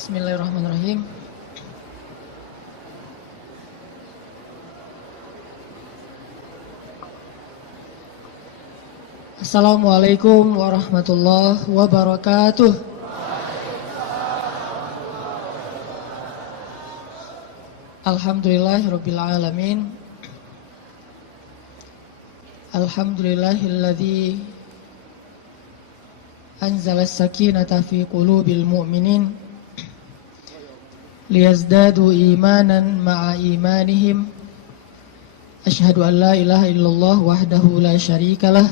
Bismillahirrahmanirrahim. Assalamualaikum warahmatullahi wabarakatuh. Alhamdulillahirabbil alamin. Alhamdulillahilladzi anzala as-sakinata fi qulubil mu'minin liyazdadu imanan ma'a imanihim. Asyhadu an la ilaha illallah wahdahu la syarikalah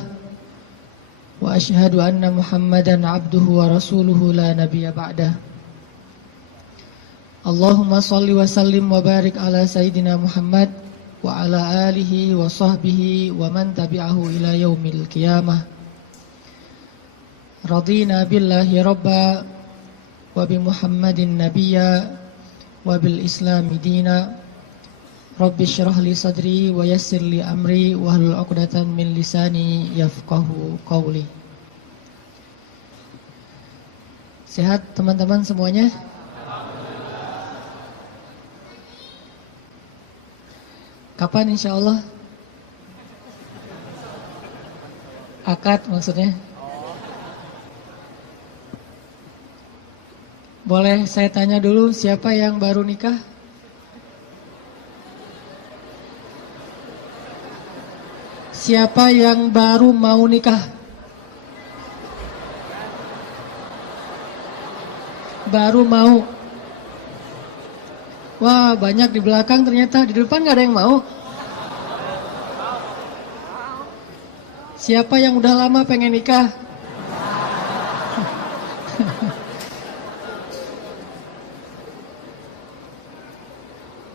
wa asyhadu anna Muhammadan abduhu wa rasuluhu la nabiyya ba'dah. Allahumma salli wa sallim wa barik ala sayyidina Muhammad wa ala alihi wa sahbihi wa man tabi'ahu ila yaumil qiyamah. Radina billahi rabba wa bi Muhammadin nabiyya wa bil islami dina. Rabbi syrah li sadri wa yassir li amri wahlul 'uqdatam min lisani yafqahu qawli. Sehat teman-teman semuanya? Kapan insyaallah? Akad maksudnya? Boleh saya tanya dulu, siapa yang baru nikah? Siapa yang baru mau nikah? Baru mau. Wah, banyak di belakang ternyata. Di depan gak ada yang mau. Siapa yang udah lama pengen nikah?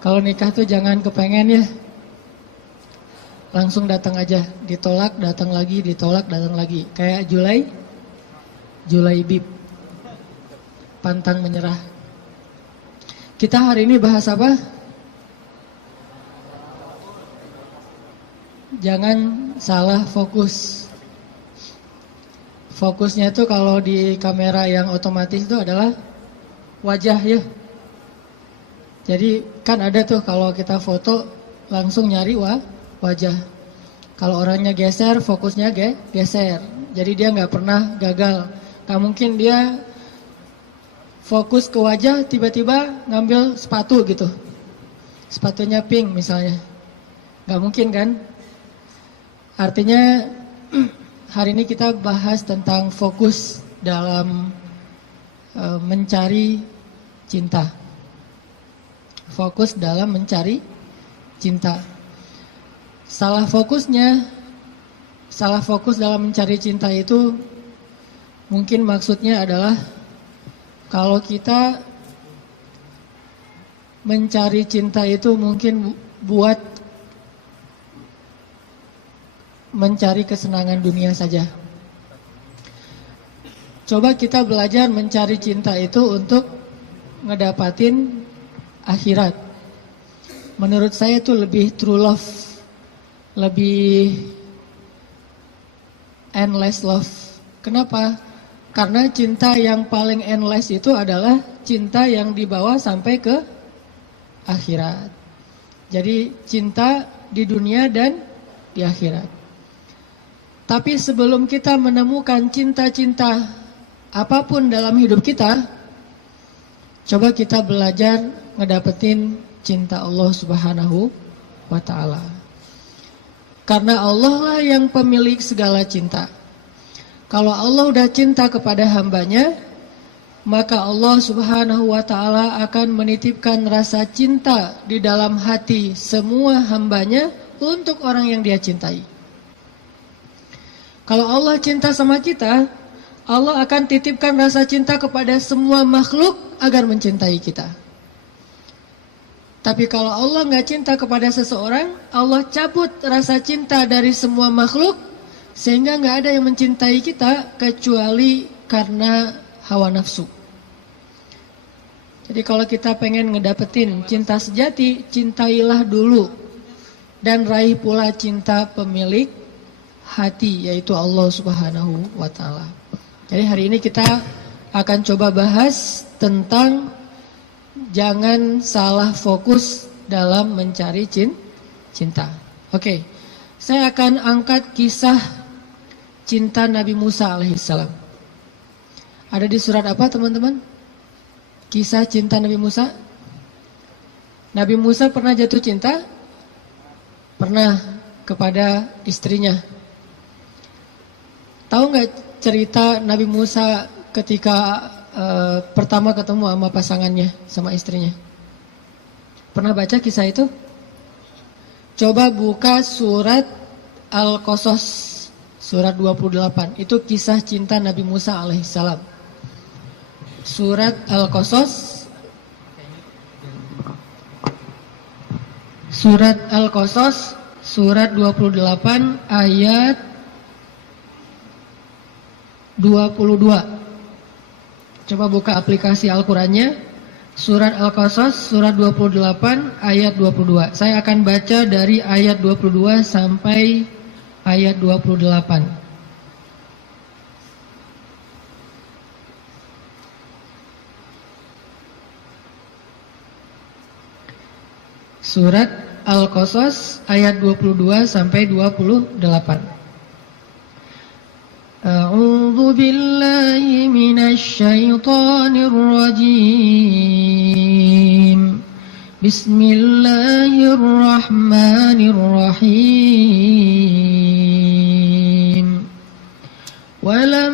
Kalau nikah tuh jangan kepengen ya. Langsung datang aja, ditolak, datang lagi, ditolak, datang lagi. Kayak Julaibib, pantang menyerah. Kita hari ini bahas apa? Jangan salah fokus. Fokusnya tuh kalau di kamera yang otomatis itu adalah wajah ya. Jadi kan ada tuh kalau kita foto langsung nyari wajah. Kalau orangnya geser, fokusnya geser. Jadi dia nggak pernah gagal. Gak mungkin dia fokus ke wajah, tiba-tiba ngambil sepatu gitu. Sepatunya pink misalnya. Gak mungkin kan? Artinya hari ini kita bahas tentang fokus dalam mencari cinta. Fokus dalam mencari cinta. Salah fokus dalam mencari cinta itu mungkin maksudnya adalah kalau kita mencari cinta itu mungkin buat mencari kesenangan dunia saja. Coba kita belajar mencari cinta itu untuk ngedapatin akhirat. Menurut saya itu lebih true love, lebih endless love. Kenapa? Karena cinta yang paling endless itu adalah cinta yang dibawa sampai ke akhirat. Jadi cinta di dunia dan di akhirat. Tapi sebelum kita menemukan cinta-cinta apapun dalam hidup kita, coba kita belajar ngedapetin cinta Allah Subhanahu wa ta'ala. Karena Allah lah yang pemilik segala cinta. Kalau Allah udah cinta kepada hambanya, maka Allah Subhanahu wa ta'ala akan menitipkan rasa cinta di dalam hati semua hambanya untuk orang yang dia cintai. Kalau Allah cinta sama kita, Allah akan titipkan rasa cinta kepada semua makhluk agar mencintai kita. Tapi kalau Allah nggak cinta kepada seseorang, Allah cabut rasa cinta dari semua makhluk, sehingga nggak ada yang mencintai kita kecuali karena hawa nafsu. Jadi kalau kita pengen ngedapetin cinta sejati, cintailah dulu dan raih pula cinta pemilik hati, yaitu Allah Subhanahu wa ta'ala. Jadi hari ini kita akan coba bahas tentang jangan salah fokus dalam mencari cinta. Oke, saya akan angkat kisah cinta Nabi Musa alaihissalam. Ada di surat apa teman-teman? Kisah cinta Nabi Musa. Nabi Musa pernah jatuh cinta? Pernah, kepada istrinya. Tahu nggak cerita Nabi Musa ketika pertama ketemu sama pasangannya, sama istrinya? Pernah baca kisah itu? Coba buka surat Al-Qasas, surat 28. Itu kisah cinta Nabi Musa alaihissalam. Surat Al-Qasas, surat Al-Qasas, surat 28 ayat 22. Coba buka aplikasi Al-Qurannya. Surat Al-Qasas, surat 28 ayat 22. Saya akan baca dari ayat 22 sampai ayat 28. Surat Al-Qasas ayat 22 sampai 28. A'udzu billahi minasy syaithanir rajim. Bismillahirrahmanirrahim. Walamma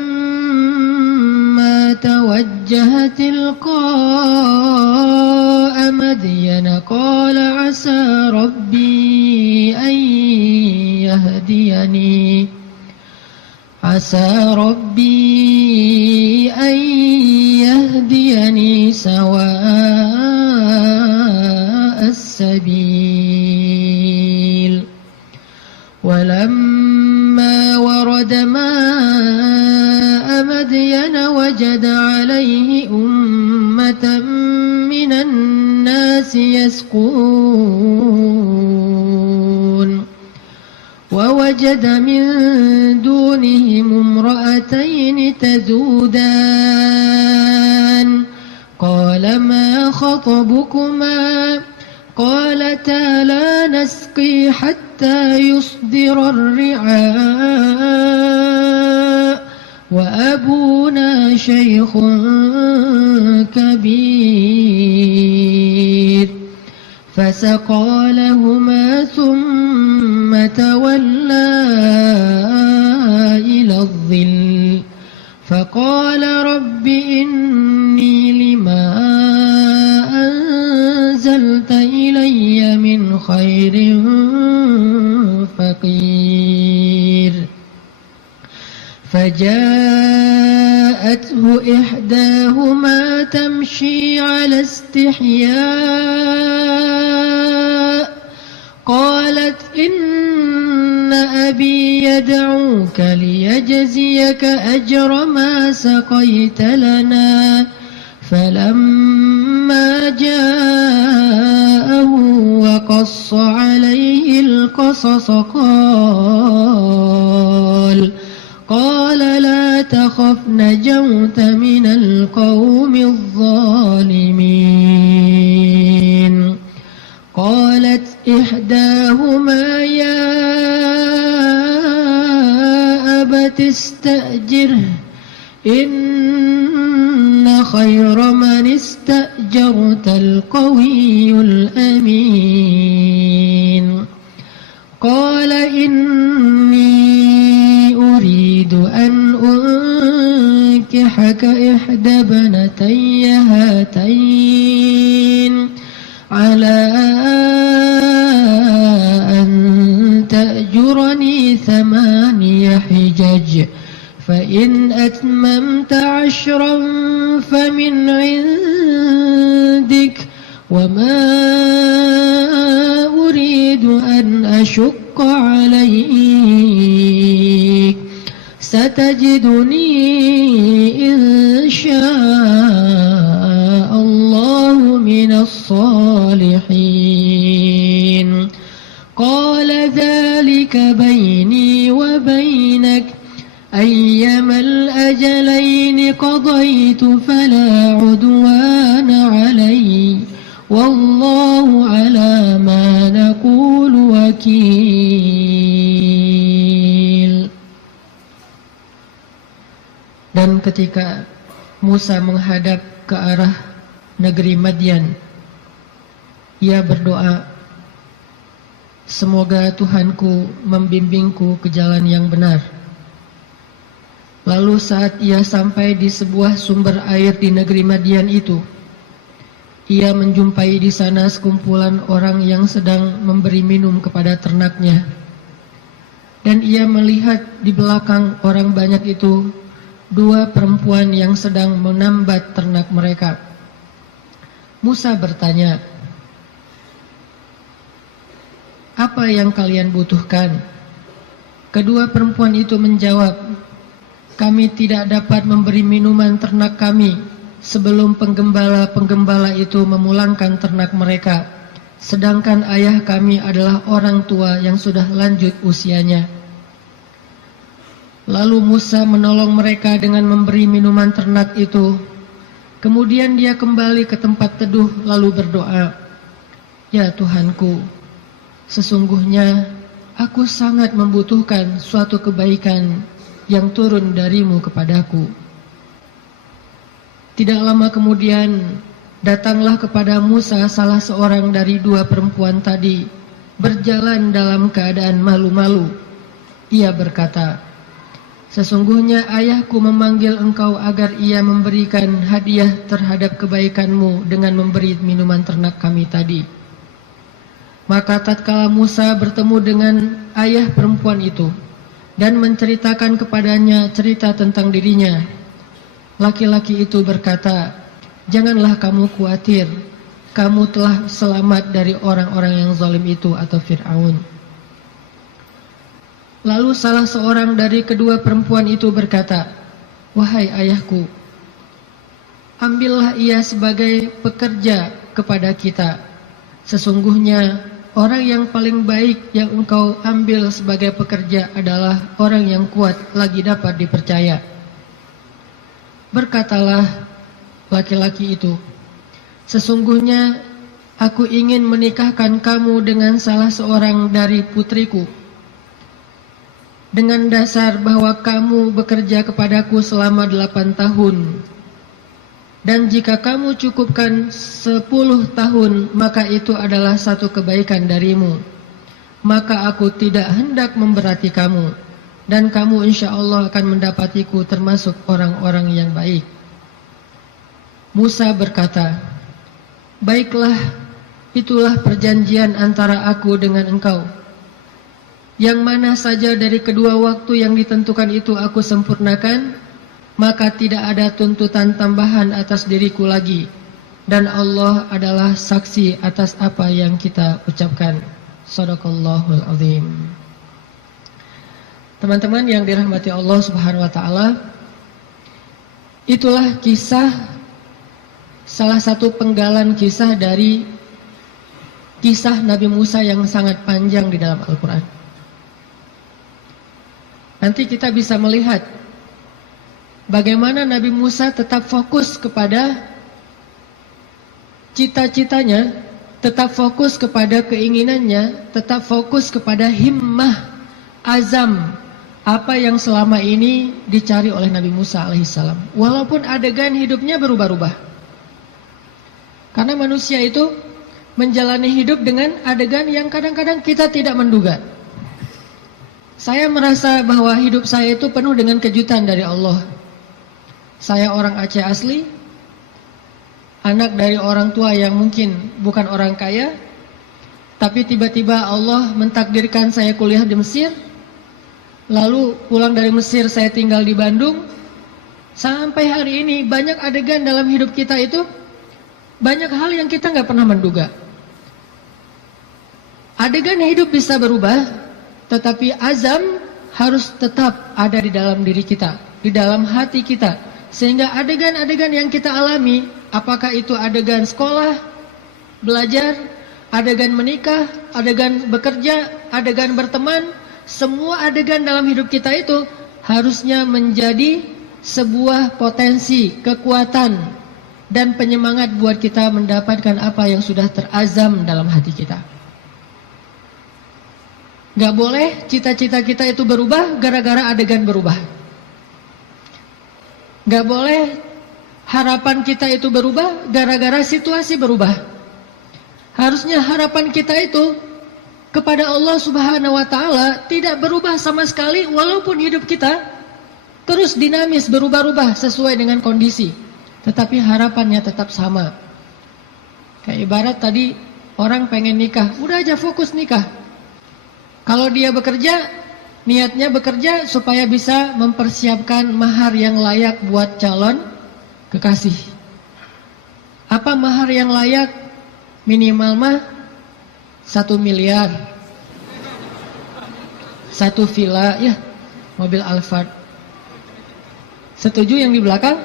tawajjaha tilqa'a Madyana qala 'asa rabbi an yahdiyani عسى ربي أن يهديني سواء السبيل ولما ورد ماء مدين وجد عليه أمة من الناس يسقون ووجد من دونهم امرأتين تذودان قال ما خطبكما قالتا لا نسقي حتى يصدر الرعاء وأبونا شيخ كبير فسقى لهما ثم تولى إلى الظل فقال رب إني لما أنزلت إلي من خير فقير فجاءته إحداهما تمشي على استحياء قالت إن أبي يدعوك ليجزيك أجر ما سقيت لنا فلما جاءه وقص عليه القصص قال لا تخف نجوت من القوم الظالمين قالت إحداهما يا أبت استأجره إن خير من استأجرت القوي الأمين قال إني أريد أن أنكحك إحدى ابنتي هاتين على أن تأجرني 8 حجج فإن أتممت 10 فمن عندك وما أريد أن أشق عليك ستجدني إن شاء الله من الصالحين قال ذلك بيني وبينك أيما الأجلين قضيت فلا عدوان علي ketika Musa menghadap ke arah negeri Madian, ia berdoa, semoga Tuhanku membimbingku ke jalan yang benar. Lalu saat ia sampai di sebuah sumber air di negeri Madian itu, ia menjumpai di sana sekumpulan orang yang sedang memberi minum kepada ternaknya. Dan ia melihat di belakang orang banyak itu dua perempuan yang sedang menambat ternak mereka. Musa bertanya, apa yang kalian butuhkan? Kedua perempuan itu menjawab, kami tidak dapat memberi minuman ternak kami sebelum penggembala-penggembala itu memulangkan ternak mereka, sedangkan ayah kami adalah orang tua yang sudah lanjut usianya. Lalu Musa menolong mereka dengan memberi minuman ternak itu. Kemudian dia kembali ke tempat teduh lalu berdoa, ya Tuhanku, sesungguhnya aku sangat membutuhkan suatu kebaikan yang turun darimu kepadaku. Tidak lama kemudian datanglah kepada Musa salah seorang dari dua perempuan tadi, berjalan dalam keadaan malu-malu. Ia berkata, sesungguhnya ayahku memanggil engkau agar ia memberikan hadiah terhadap kebaikanmu dengan memberi minuman ternak kami tadi. Maka tatkala Musa bertemu dengan ayah perempuan itu dan menceritakan kepadanya cerita tentang dirinya, laki-laki itu berkata, janganlah kamu khawatir, kamu telah selamat dari orang-orang yang zalim itu atau Fir'aun. Lalu salah seorang dari kedua perempuan itu berkata, wahai ayahku, ambillah ia sebagai pekerja kepada kita. Sesungguhnya orang yang paling baik yang engkau ambil sebagai pekerja adalah orang yang kuat lagi dapat dipercaya. Berkatalah laki-laki itu, sesungguhnya aku ingin menikahkan kamu dengan salah seorang dari putriku, dengan dasar bahwa kamu bekerja kepadaku selama 8 tahun. Dan jika kamu cukupkan 10 tahun, maka itu adalah satu kebaikan darimu. Maka aku tidak hendak memberati kamu, dan kamu insya Allah akan mendapatiku termasuk orang-orang yang baik. Musa berkata, baiklah, itulah perjanjian antara aku dengan engkau. Yang mana saja dari kedua waktu yang ditentukan itu aku sempurnakan, maka tidak ada tuntutan tambahan atas diriku lagi, dan Allah adalah saksi atas apa yang kita ucapkan. Shadaqallahul azim. Teman-teman yang dirahmati Allah Subhanahu wa taala, itulah kisah, salah satu penggalan kisah dari kisah Nabi Musa yang sangat panjang di dalam Al-Quran. Nanti kita bisa melihat bagaimana Nabi Musa tetap fokus kepada cita-citanya, tetap fokus kepada keinginannya, tetap fokus kepada himmah, azam, apa yang selama ini dicari oleh Nabi Musa alaihissalam. Walaupun adegan hidupnya berubah-ubah. Karena manusia itu menjalani hidup dengan adegan yang kadang-kadang kita tidak menduga. Saya merasa bahwa hidup saya itu penuh dengan kejutan dari Allah. Saya orang Aceh asli, anak dari orang tua yang mungkin bukan orang kaya, tapi tiba-tiba Allah mentakdirkan saya kuliah di Mesir. Lalu pulang dari Mesir saya tinggal di Bandung. Sampai hari ini banyak adegan dalam hidup kita itu, banyak hal yang kita nggak pernah menduga. Adegan hidup bisa berubah, tetapi azam harus tetap ada di dalam diri kita, di dalam hati kita. Sehingga adegan-adegan yang kita alami, apakah itu adegan sekolah, belajar, adegan menikah, adegan bekerja, adegan berteman, semua adegan dalam hidup kita itu harusnya menjadi sebuah potensi, kekuatan, dan penyemangat buat kita mendapatkan apa yang sudah terazam dalam hati kita. Gak boleh cita-cita kita itu berubah gara-gara adegan berubah. Nggak boleh harapan kita itu berubah gara-gara situasi berubah. Harusnya harapan kita itu kepada Allah Subhanahu wa Ta'ala tidak berubah sama sekali, walaupun hidup kita terus dinamis, berubah-ubah sesuai dengan kondisi, tetapi harapannya tetap sama. Kayak ibarat tadi orang pengen nikah, udah aja fokus nikah. Kalau dia bekerja, niatnya bekerja supaya bisa mempersiapkan mahar yang layak buat calon kekasih. Apa mahar yang layak? Minimal mah 1 miliar, 1 villa, ya, mobil Alphard. Setuju yang di belakang?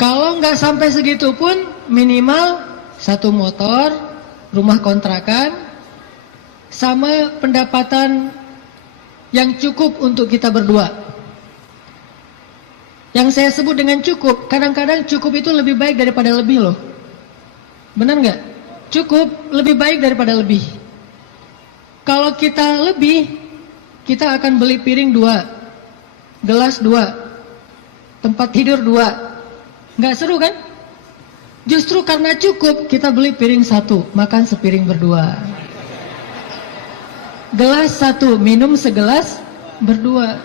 Kalau nggak sampai segitu pun minimal 1 motor, rumah kontrakan, sama pendapatan yang cukup untuk kita berdua. Yang saya sebut dengan cukup, kadang-kadang cukup itu lebih baik daripada lebih loh. Benar nggak? Cukup lebih baik daripada lebih. Kalau kita lebih, kita akan beli piring 2, gelas 2, tempat tidur 2. Nggak seru kan? Justru karena cukup, kita beli piring 1, makan sepiring berdua. Gelas 1, minum segelas berdua.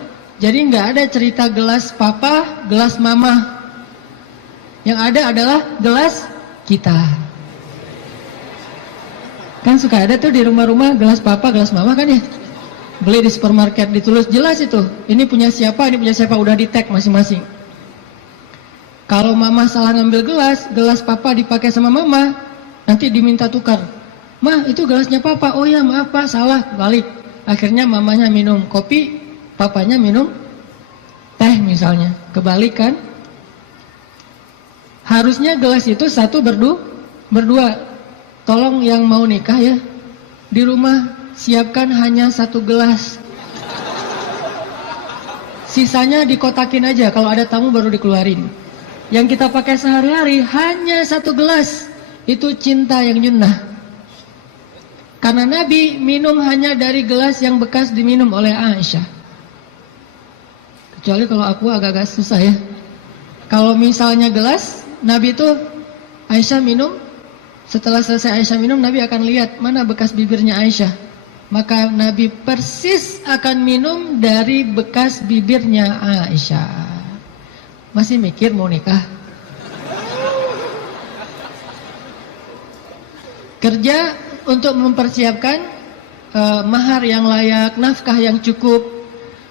Jadi nggak ada cerita gelas papa, gelas mama. Yang ada adalah gelas kita. Kan suka ada tuh di rumah-rumah gelas papa, gelas mama kan ya. Beli di supermarket ditulis jelas itu. Ini punya siapa, ini punya siapa, udah di tag masing-masing. Kalau mama salah ngambil gelas, gelas papa dipakai sama mama, nanti diminta tukar. Mah, itu gelasnya papa. Oh ya, maaf pak, salah, balik. Akhirnya mamanya minum kopi, papanya minum teh misalnya. Kebalik kan? Harusnya gelas itu 1 berdua. Tolong yang mau nikah ya, di rumah siapkan hanya 1 gelas. Sisanya dikotakin aja, kalau ada tamu baru dikeluarin. Yang kita pakai sehari-hari hanya 1 gelas. Itu cinta yang nyunnah. Karena Nabi minum hanya dari gelas yang bekas diminum oleh Aisyah. Kecuali kalau aku agak-agak susah ya. Kalau misalnya gelas, Nabi itu Aisyah minum, setelah selesai Aisyah minum, Nabi akan lihat mana bekas bibirnya Aisyah. Maka Nabi persis akan minum dari bekas bibirnya Aisyah. Masih mikir mau nikah? Kerja untuk mempersiapkan mahar yang layak, nafkah yang cukup.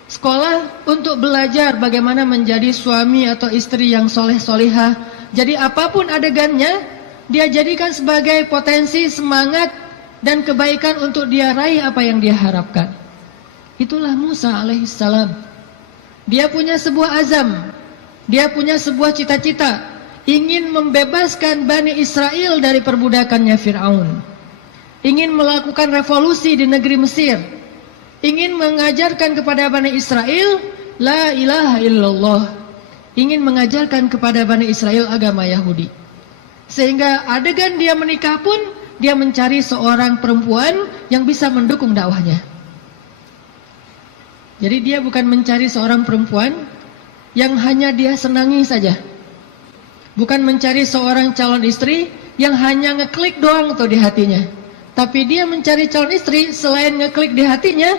Sekolah untuk belajar bagaimana menjadi suami atau istri yang soleh-solihah. Jadi apapun adegannya, dia jadikan sebagai potensi, semangat, dan kebaikan untuk dia raih apa yang dia harapkan. Itulah Musa alaihissalam. Dia punya sebuah azam, dia punya sebuah cita-cita, ingin membebaskan Bani Israel dari perbudakannya Fir'aun, ingin melakukan revolusi di negeri Mesir, ingin mengajarkan kepada Bani Israel la ilaha illallah, ingin mengajarkan kepada Bani Israel agama Yahudi. Sehingga adegan dia menikah pun, dia mencari seorang perempuan yang bisa mendukung dakwahnya. Jadi dia bukan mencari seorang perempuan yang hanya dia senangi saja. Bukan mencari seorang calon istri yang hanya ngeklik doang tuh di hatinya. Tapi dia mencari calon istri, selain ngeklik di hatinya,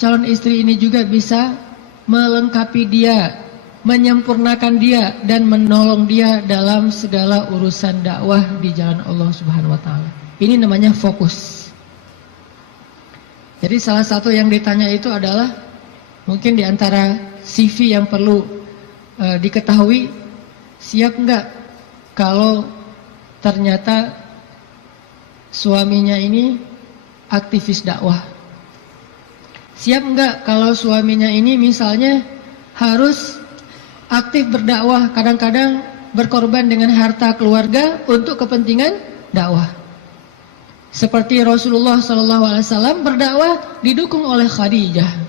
calon istri ini juga bisa melengkapi dia, menyempurnakan dia, dan menolong dia dalam segala urusan dakwah di jalan Allah Subhanahu wa Ta'ala. Ini namanya fokus. Jadi salah satu yang ditanya itu adalah, mungkin di antara CV yang perlu diketahui, siap enggak kalau ternyata suaminya ini aktivis dakwah? Siap enggak kalau suaminya ini misalnya harus aktif berdakwah, kadang-kadang berkorban dengan harta keluarga untuk kepentingan dakwah? Seperti Rasulullah SAW berdakwah didukung oleh Khadijah.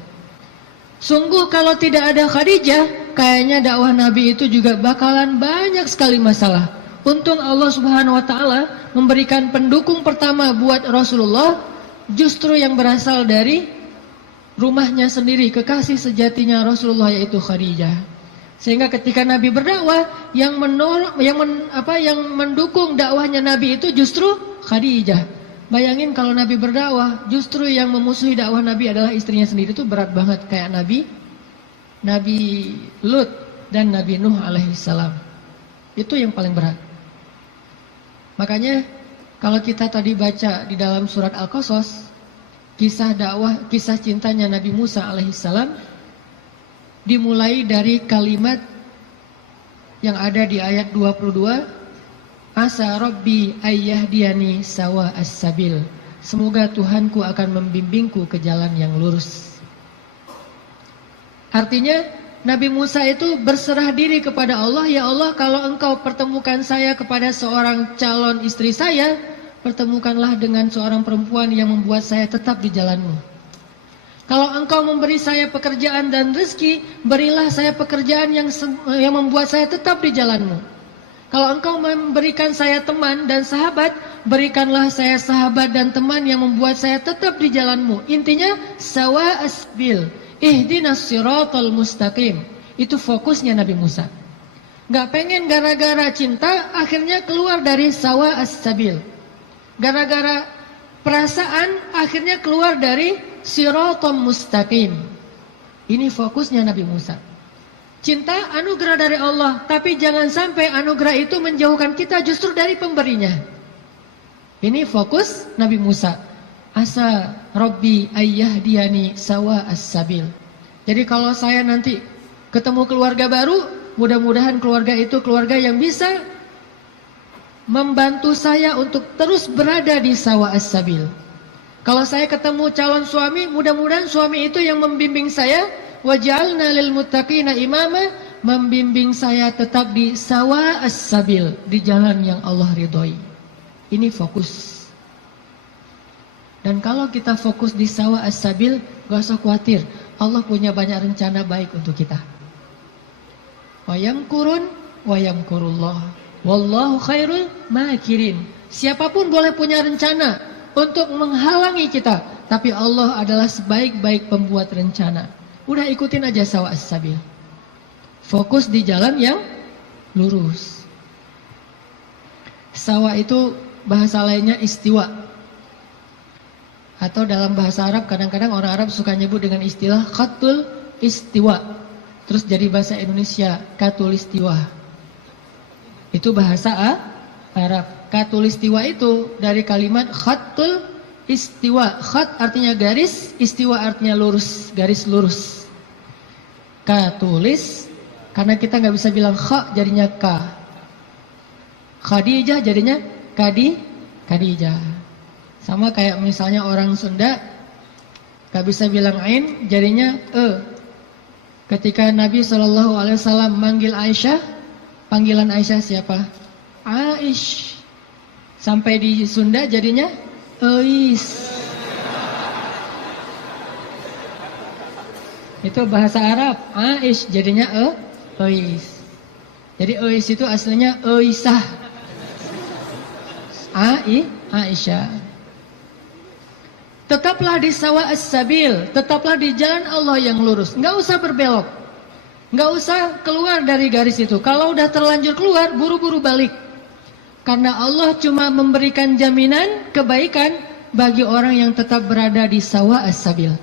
Sungguh kalau tidak ada Khadijah, kayaknya dakwah Nabi itu juga bakalan banyak sekali masalah. Untung Allah Subhanahu wa Ta'ala memberikan pendukung pertama buat Rasulullah, justru yang berasal dari rumahnya sendiri, kekasih sejatinya Rasulullah, yaitu Khadijah. Sehingga ketika Nabi berdakwah, yang mendukung dakwahnya Nabi itu justru Khadijah. Bayangin kalau Nabi berdakwah, justru yang memusuhi dakwah Nabi adalah istrinya sendiri, itu berat banget. Kayak Nabi Lut dan Nabi Nuh alaihissalam. Itu yang paling berat. Makanya kalau kita tadi baca di dalam surat Al-Qasas, kisah dakwah, kisah cintanya Nabi Musa alaihissalam dimulai dari kalimat yang ada di ayat 22, Asa Rabbi ayyahdiyani sawa as-sabil. Semoga Tuhanku akan membimbingku ke jalan yang lurus. Artinya Nabi Musa itu berserah diri kepada Allah. Ya Allah, kalau engkau pertemukan saya kepada seorang calon istri saya, pertemukanlah dengan seorang perempuan yang membuat saya tetap di jalanmu. Kalau engkau memberi saya pekerjaan dan rezeki, berilah saya pekerjaan yang membuat saya tetap di jalanmu. Kalau engkau memberikan saya teman dan sahabat, berikanlah saya sahabat dan teman yang membuat saya tetap di jalanmu. Intinya, sawa asbil. Ihdinas siratal mustaqim. Itu fokusnya Nabi Musa. Gak pengen gara-gara cinta akhirnya keluar dari sawa as-sabil. Gara-gara perasaan akhirnya keluar dari siratal mustaqim. Ini fokusnya Nabi Musa. Cinta anugerah dari Allah, tapi jangan sampai anugerah itu menjauhkan kita justru dari pemberinya. Ini fokus Nabi Musa. Asa Rabbi ayyahdiyani sawa as-sabil. Jadi kalau saya nanti ketemu keluarga baru, mudah-mudahan keluarga itu keluarga yang bisa membantu saya untuk terus berada di sawa as-sabil. Kalau saya ketemu calon suami, mudah-mudahan suami itu yang membimbing saya, waj'alna lil muttaqina imama, membimbing saya tetap di sawa as-sabil, di jalan yang Allah ridhoi. Ini fokus. Dan kalau kita fokus di sawa as-sabil, gak usah khawatir. Allah punya banyak rencana baik untuk kita. Wa yamkurun wa yamkurullah. Wallahu khairul makirin. Siapapun boleh punya rencana untuk menghalangi kita, tapi Allah adalah sebaik-baik pembuat rencana. Udah ikutin aja sawa as-sabil. Fokus di jalan yang lurus. Sawa itu bahasa lainnya istiwa. Atau dalam bahasa Arab kadang-kadang orang Arab suka nyebut dengan istilah khatul istiwa. Terus jadi bahasa Indonesia katulistiwa. Itu bahasa Arab. Katulistiwa itu dari kalimat khatul istiwa. Khat artinya garis, istiwa artinya lurus, garis lurus. Katulis, karena kita nggak bisa bilang kha jadinya ka. Khadijah jadinya Khadijah. Sama kayak misalnya orang Sunda gak bisa bilang ain, jadinya e. Ketika Nabi SAW manggil Aisyah, panggilan Aisyah siapa? Aish. Sampai di Sunda jadinya Eis. Itu bahasa Arab. Aish jadinya Eis. Jadi Eis itu aslinya Eisah. Aisyah. Tetaplah di sawa as-sabil, tetaplah di jalan Allah yang lurus. Nggak usah berbelok, nggak usah keluar dari garis itu. Kalau udah terlanjur keluar, buru-buru balik. Karena Allah cuma memberikan jaminan kebaikan bagi orang yang tetap berada di sawa as-sabil.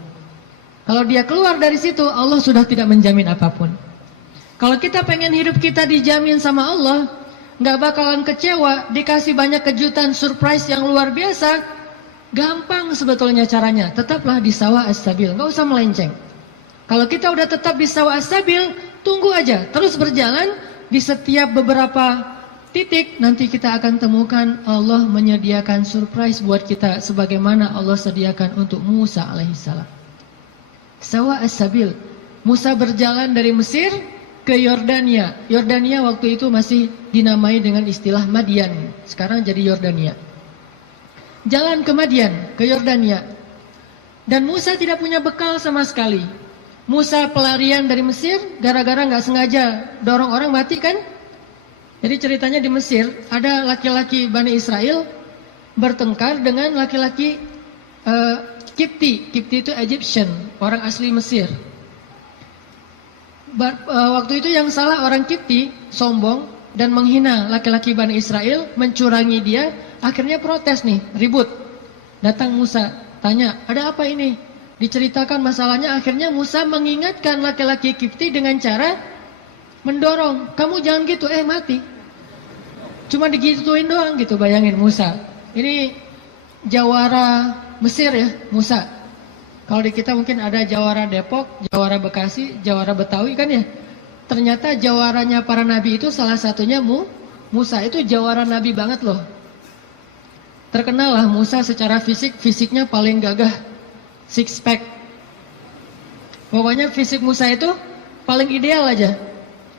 Kalau dia keluar dari situ, Allah sudah tidak menjamin apapun. Kalau kita pengen hidup kita dijamin sama Allah, nggak bakalan kecewa, dikasih banyak kejutan, surprise yang luar biasa. Gampang sebetulnya caranya, tetaplah di sawa as-sabil, nggak usah melenceng. Kalau kita udah tetap di sawa as-sabil, tunggu aja, terus berjalan di setiap beberapa titik, nanti kita akan temukan Allah menyediakan surprise buat kita sebagaimana Allah sediakan untuk Musa alaihissalam. Sawa as-sabil, Musa berjalan dari Mesir ke Yordania. Yordania waktu itu masih dinamai dengan istilah Madian, sekarang jadi Yordania. Jalan ke Madian, ke Yordania. Dan Musa tidak punya bekal sama sekali. Musa pelarian dari Mesir, gara-gara nggak sengaja dorong orang mati kan? Jadi ceritanya di Mesir, ada laki-laki Bani Israel bertengkar dengan laki-laki eh, Kipti itu Egyptian, orang asli Mesir. Waktu itu yang salah orang Kipti, sombong dan menghina laki-laki Bani Israel, mencurangi dia, akhirnya protes nih, ribut. Datang Musa, tanya, ada apa ini? Diceritakan masalahnya, akhirnya Musa mengingatkan laki-laki Kipti dengan cara mendorong, kamu jangan gitu, mati. Cuma digituin doang gitu, bayangin Musa. Ini jawara Mesir ya, Musa. Kalau di kita mungkin ada jawara Depok, jawara Bekasi, jawara Betawi kan ya. Ternyata jawaranya para nabi itu salah satunya Musa, itu jawara nabi banget loh. Terkenal lah Musa secara fisiknya paling gagah, six pack. Pokoknya fisik Musa itu paling ideal aja.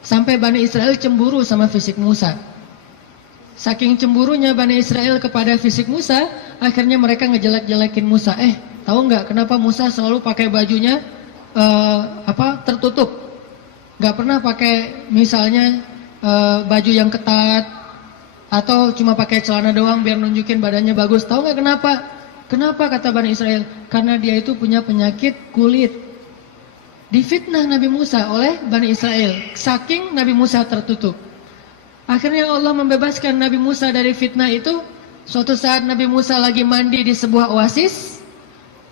Sampai Bani Israel cemburu sama fisik Musa. Saking cemburunya Bani Israel kepada fisik Musa, akhirnya mereka ngejelek-jelekin Musa. Tahu nggak kenapa Musa selalu pakai bajunya tertutup? Nggak pernah pakai misalnya baju yang ketat atau cuma pakai celana doang biar nunjukin badannya bagus. Tahu nggak kenapa? Kenapa kata Bani Israel? Karena dia itu punya penyakit kulit. Difitnah Nabi Musa oleh Bani Israel. Saking Nabi Musa tertutup. Akhirnya Allah membebaskan Nabi Musa dari fitnah itu. Suatu saat Nabi Musa lagi mandi di sebuah oasis.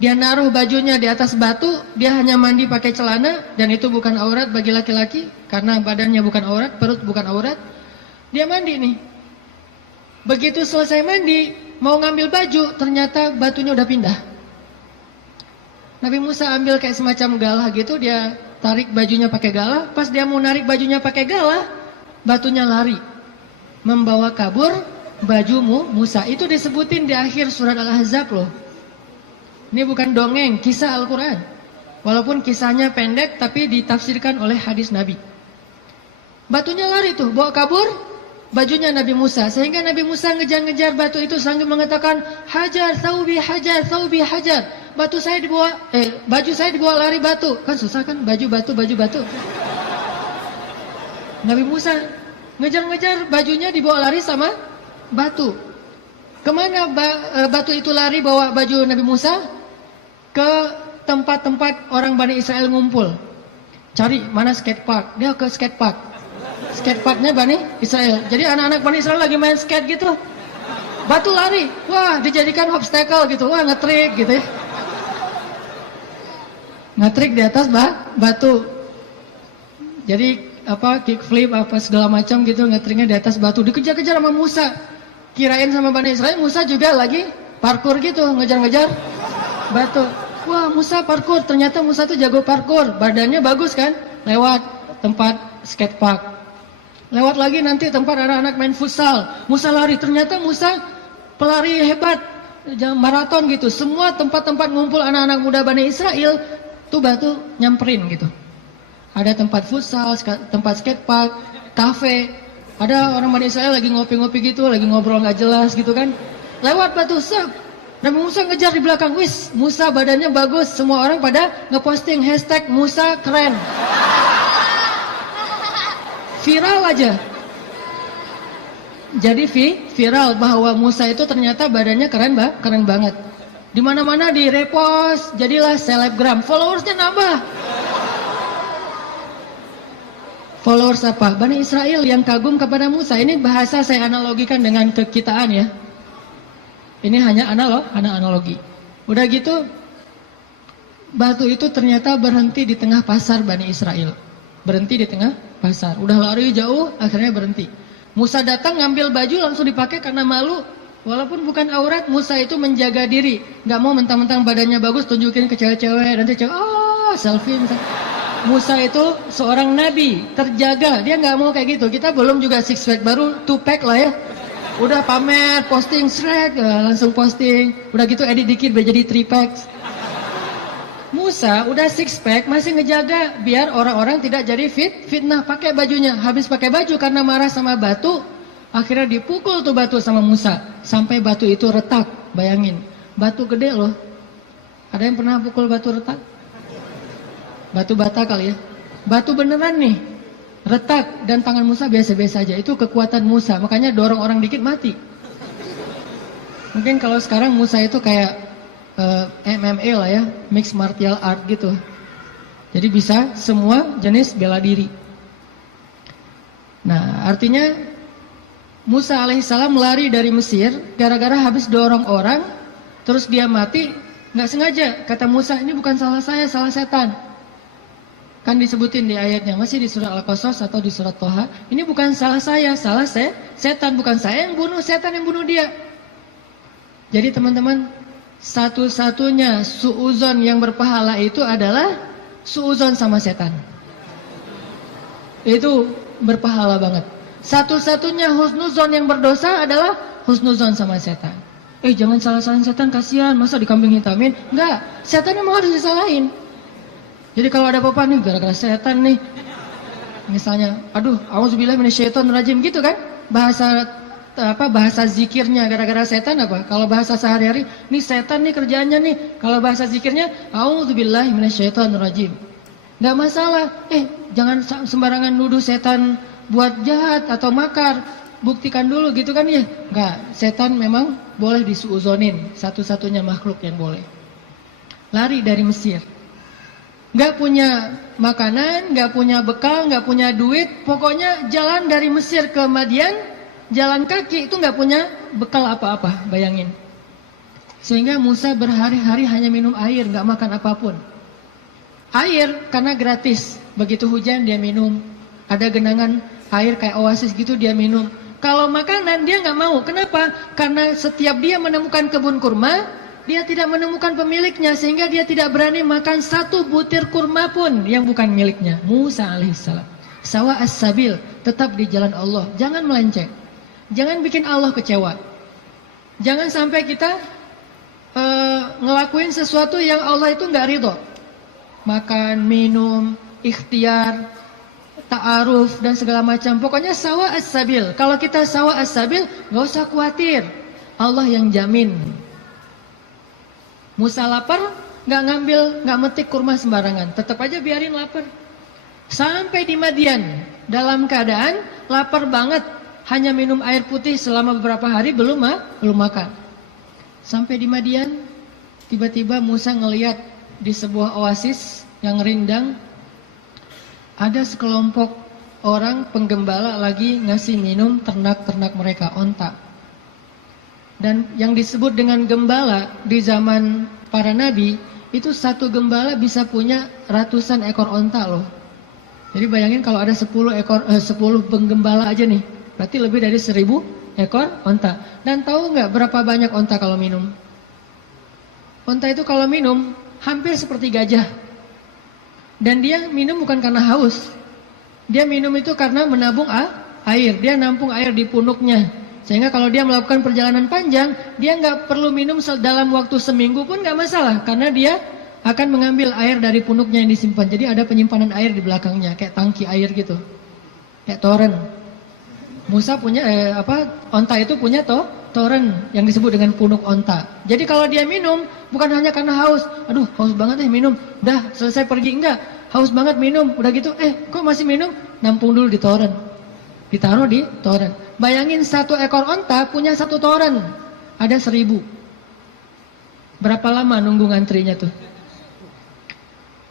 Dia naruh bajunya di atas batu. Dia hanya mandi pakai celana. Dan itu bukan aurat bagi laki-laki. Karena badannya bukan aurat, perut bukan aurat. Dia mandi nih. Begitu selesai mandi, mau ngambil baju, ternyata batunya udah pindah. Nabi Musa ambil kayak semacam galah gitu. Dia tarik bajunya pakai galah. Pas dia mau narik bajunya pakai galah, batunya lari, membawa kabur bajumu Musa. Itu disebutin di akhir surat Al-Ahzab loh. Ini bukan dongeng, kisah Al-Quran. Walaupun kisahnya pendek, tapi ditafsirkan oleh hadis Nabi. Batunya lari tuh, bawa kabur bajunya Nabi Musa. Sehingga Nabi Musa ngejar-ngejar batu itu sambil mengatakan, hajar, thawbi, hajar, thawbi, hajar. Baju saya dibawa lari batu. Kan susah kan, baju batu. Nabi Musa ngejar-ngejar bajunya dibawa lari sama batu. Kemana batu itu lari bawa baju Nabi Musa? Ke tempat-tempat orang Bani Israel ngumpul. Cari mana skatepark. Dia ke skatepark. Skateparknya Bani Israel. Jadi anak-anak Bani Israel lagi main skate gitu. Batu lari. Wah, dijadikan obstacle gitu. Wah, ngetrik gitu ya. Ngetrik di atas batu. Jadi kickflip segala macam gitu, ngetriknya di atas batu, dikejar-kejar sama Musa. Kirain sama Bani Israel Musa juga lagi parkur gitu, ngejar-ngejar batu. Wah, Musa parkur, ternyata Musa tuh jago parkur, badannya bagus kan. Lewat tempat skatepark, lewat lagi nanti tempat anak-anak main futsal. Musa lari, ternyata Musa pelari hebat, maraton gitu. Semua tempat-tempat ngumpul anak-anak muda Bani Israel tuh batu nyamperin gitu. Ada tempat futsal, tempat skatepark, kafe. Ada orang Bani Israel lagi ngopi-ngopi gitu, lagi ngobrol nggak jelas gitu kan. Lewat batu, Nabi Musa ngejar di belakang. Wis, Musa badannya bagus. Semua orang pada ngeposting hashtag Musa keren. Viral aja. Jadi viral bahwa Musa itu ternyata badannya keren banget. Di mana-mana di repost, jadilah selebgram. Followersnya nambah. Followers apa? Bani Israel yang kagum kepada Musa. Ini bahasa saya analogikan dengan kekitaan ya. Ini hanya analogi. Udah gitu, batu itu ternyata berhenti di tengah pasar Bani Israel. Berhenti di tengah pasar. Udah lari jauh, akhirnya berhenti. Musa datang ngambil baju langsung dipakai karena malu. Walaupun bukan aurat, Musa itu menjaga diri. Gak mau mentang-mentang badannya bagus tunjukin ke cewek-cewek. Nanti cewek, selfie misalnya. Musa itu seorang nabi, terjaga. Dia nggak mau kayak gitu. Kita belum juga six pack, baru two pack lah ya. Udah pamer, posting, langsung posting. Udah gitu edit dikit biar jadi three pack. Musa udah six pack masih ngejaga biar orang-orang tidak jadi fitnah pakai bajunya. Habis pakai baju karena marah sama batu, akhirnya dipukul tuh batu sama Musa sampai batu itu retak. Bayangin, batu gede loh. Ada yang pernah pukul batu retak? Batu bata kali ya. Batu beneran nih, retak, dan tangan Musa biasa-biasa aja. Itu kekuatan Musa, makanya dorong orang dikit mati. Mungkin kalau sekarang Musa itu kayak MMA lah ya, mixed martial art gitu. Jadi bisa semua jenis bela diri. Nah, artinya Musa alaihissalam lari dari Mesir gara-gara habis dorong orang, terus dia mati, nggak sengaja. Kata Musa, ini bukan salah saya, salah setan. Kan disebutin di ayatnya, masih di surat Al-Qasas atau di surat Toha. Ini bukan salah saya, salah setan. Bukan saya yang bunuh, setan yang bunuh dia. Jadi teman-teman, satu-satunya suuzon yang berpahala itu adalah suuzon sama setan. Itu berpahala banget. Satu-satunya husnuzon yang berdosa adalah husnuzon sama setan. Jangan salah-salahin setan, kasihan, masa dikambing hitamin? Enggak, setan memang harus disalahin. Jadi kalau ada apa-apa nih gara-gara setan nih, misalnya, aduh, auzubillahi minasyaitonirrajim gitu kan? Bahasa zikirnya gara-gara setan apa? Kalau bahasa sehari-hari, nih setan nih kerjaannya nih. Kalau bahasa zikirnya, auzubillahi minasyaitonirrajim. Enggak masalah. Jangan sembarangan nuduh setan buat jahat atau makar. Buktikan dulu gitu kan ya. Enggak, setan memang boleh disuuzonin. Satu-satunya makhluk yang boleh. Lari dari Mesir. Enggak punya makanan, enggak punya bekal, enggak punya duit. Pokoknya jalan dari Mesir ke Madian, jalan kaki itu enggak punya bekal apa-apa, bayangin. Sehingga Musa berhari-hari hanya minum air, enggak makan apapun. Air karena gratis, begitu hujan dia minum. Ada genangan air kayak oasis gitu dia minum. Kalau makanan dia nggak mau. Kenapa? Karena setiap dia menemukan kebun kurma, dia tidak menemukan pemiliknya, sehingga dia tidak berani makan satu butir kurma pun yang bukan miliknya. Musa alaihissalam. Sawa as-sabil, tetap di jalan Allah. Jangan melenceng. Jangan bikin Allah kecewa. Jangan sampai kita ngelakuin sesuatu yang Allah itu nggak ridho. Makan, minum, ikhtiar, ta'aruf dan segala macam. Pokoknya sawa as-sabil. Kalau kita sawa as-sabil, nggak usah khawatir. Allah yang jamin. Musa lapar, nggak metik kurma sembarangan. Tetap aja biarin lapar. Sampai di Madian, dalam keadaan lapar banget, hanya minum air putih selama beberapa hari belum makan. Sampai di Madian, tiba-tiba Musa ngelihat di sebuah oasis yang rindang, ada sekelompok orang penggembala lagi ngasih minum ternak-ternak mereka, onta. Dan yang disebut dengan gembala di zaman para nabi, itu satu gembala bisa punya ratusan ekor onta loh. Jadi bayangin kalau ada 10 penggembala aja nih, berarti lebih dari 1000 ekor onta. Dan tahu nggak berapa banyak onta kalau minum? Onta itu kalau minum hampir seperti gajah. Dan dia minum bukan karena haus. Dia minum itu karena menabung air. Dia nampung air di punuknya. Sehingga kalau dia melakukan perjalanan panjang, dia nggak perlu minum dalam waktu seminggu pun nggak masalah. Karena dia akan mengambil air dari punuknya yang disimpan. Jadi ada penyimpanan air di belakangnya, kayak tangki air gitu. Kayak toren. Musa punya, onta itu punya toren yang disebut dengan punuk onta. Jadi kalau dia minum, bukan hanya karena haus. Aduh, haus banget minum. Udah, selesai pergi. Enggak, haus banget minum. Udah gitu, kok masih minum? Nampung dulu di toren. Ditaruh di toren. Bayangin satu ekor onta punya satu toren. Ada 1000. Berapa lama nunggu ngantrinya tuh?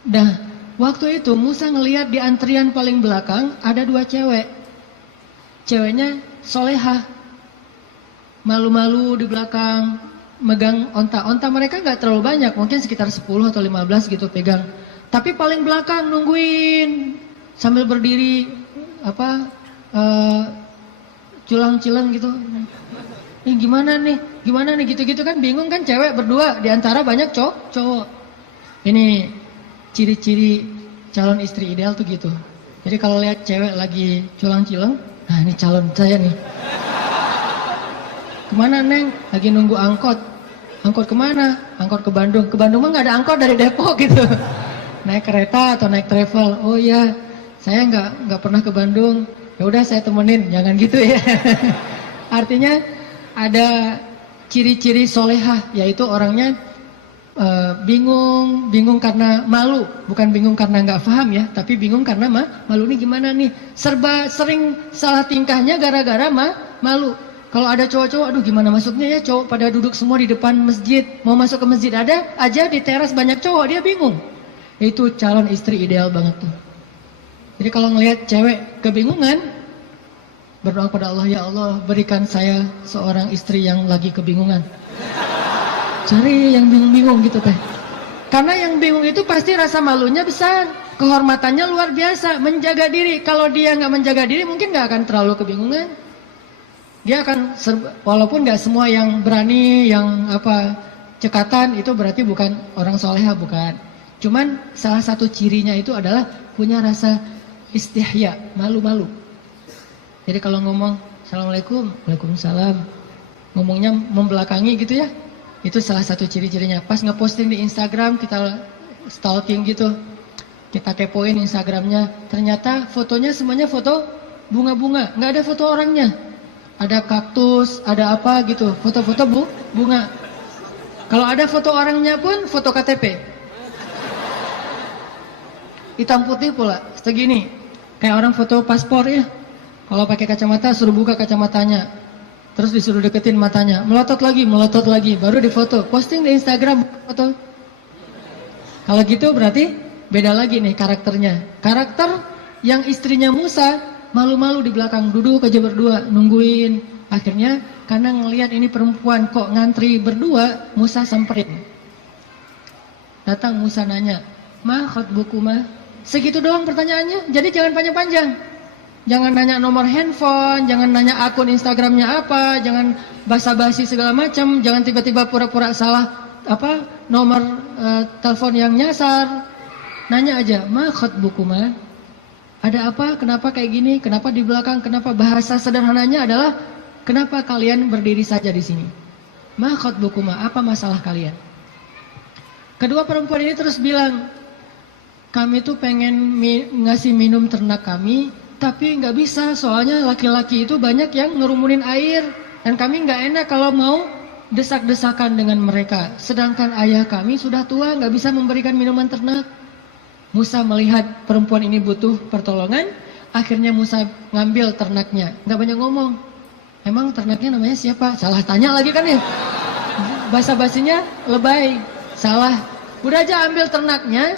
Dah, waktu itu Musa ngelihat di antrian paling belakang ada 2 cewek. Ceweknya solehah. Malu-malu di belakang, megang onta. Onta mereka nggak terlalu banyak, mungkin sekitar 10 atau 15 gitu pegang. Tapi paling belakang nungguin sambil berdiri culang-cilang gitu. Gimana nih gitu-gitu kan bingung kan, cewek berdua di antara banyak cowok. Ini ciri-ciri calon istri ideal tuh gitu. Jadi kalau lihat cewek lagi culang-cilang, nah ini calon saya nih. Kemana Neng? Lagi nunggu angkot. Angkot kemana? Angkot ke Bandung. Ke Bandung mah nggak ada angkot dari Depok gitu. Naik kereta atau naik travel. Oh iya, saya nggak pernah ke Bandung. Ya udah saya temenin, jangan gitu ya. Artinya ada ciri-ciri solehah, yaitu orangnya bingung karena malu, bukan bingung karena nggak paham ya, tapi bingung karena malu nih gimana nih, serba sering salah tingkahnya gara-gara malu. Kalau ada cowok-cowok, aduh gimana masuknya ya, cowok pada duduk semua di depan masjid, mau masuk ke masjid ada aja di teras banyak cowok, dia bingung. Itu calon istri ideal banget tuh. Jadi kalau ngelihat cewek kebingungan, berdoa pada Allah, ya Allah berikan saya seorang istri yang lagi kebingungan. Cari yang bingung-bingung gitu teh. Karena yang bingung itu pasti rasa malunya besar, kehormatannya luar biasa, menjaga diri. Kalau dia nggak menjaga diri mungkin nggak akan terlalu kebingungan. Dia akan, walaupun nggak semua yang berani, yang cekatan itu berarti bukan orang soleha, bukan. Cuman salah satu cirinya itu adalah punya rasa istihya, malu-malu. Jadi kalau ngomong Assalamualaikum, Waalaikumsalam, ngomongnya membelakangi gitu ya, itu salah satu ciri-cirinya. Pas ngeposting di Instagram, kita stalking gitu, kita kepoin Instagramnya, ternyata fotonya semuanya foto bunga-bunga, nggak ada foto orangnya. Ada kaktus, ada apa gitu, foto-foto bunga. Kalau ada foto orangnya pun foto KTP, hitam putih pula, segini. Kayak orang foto paspor ya. Kalau pakai kacamata suruh buka kacamatanya, terus disuruh deketin matanya, melotot lagi, baru difoto, posting di Instagram foto. Kalau gitu berarti beda lagi nih karakternya. Karakter yang istrinya Musa malu-malu di belakang, duduk aja berdua nungguin. Akhirnya karena ngelihat ini perempuan kok ngantri berdua, Musa samperin. Datang Musa nanya, "Ma khatbukuma?" Segitu doang pertanyaannya, jadi jangan panjang-panjang. Jangan nanya nomor handphone, jangan nanya akun Instagramnya apa, jangan basa-basi segala macam, jangan tiba-tiba pura-pura salah nomor telepon yang nyasar. Nanya aja, "Ma khatbukuma?" Ada apa? Kenapa kayak gini? Kenapa di belakang? Kenapa? Bahasa sederhananya adalah kenapa kalian berdiri saja di sini? Ma khatbukuma? Apa masalah kalian? Kedua perempuan ini terus bilang, kami tuh pengen ngasih minum ternak kami, tapi nggak bisa soalnya laki-laki itu banyak yang ngerumunin air dan kami nggak enak kalau mau desak-desakan dengan mereka. Sedangkan ayah kami sudah tua, nggak bisa memberikan minuman ternak. Musa melihat perempuan ini butuh pertolongan, akhirnya Musa ngambil ternaknya. Nggak banyak ngomong. Emang ternaknya namanya siapa? Salah tanya lagi kan ya? Basa-basinya lebay, salah. Udah aja ambil ternaknya,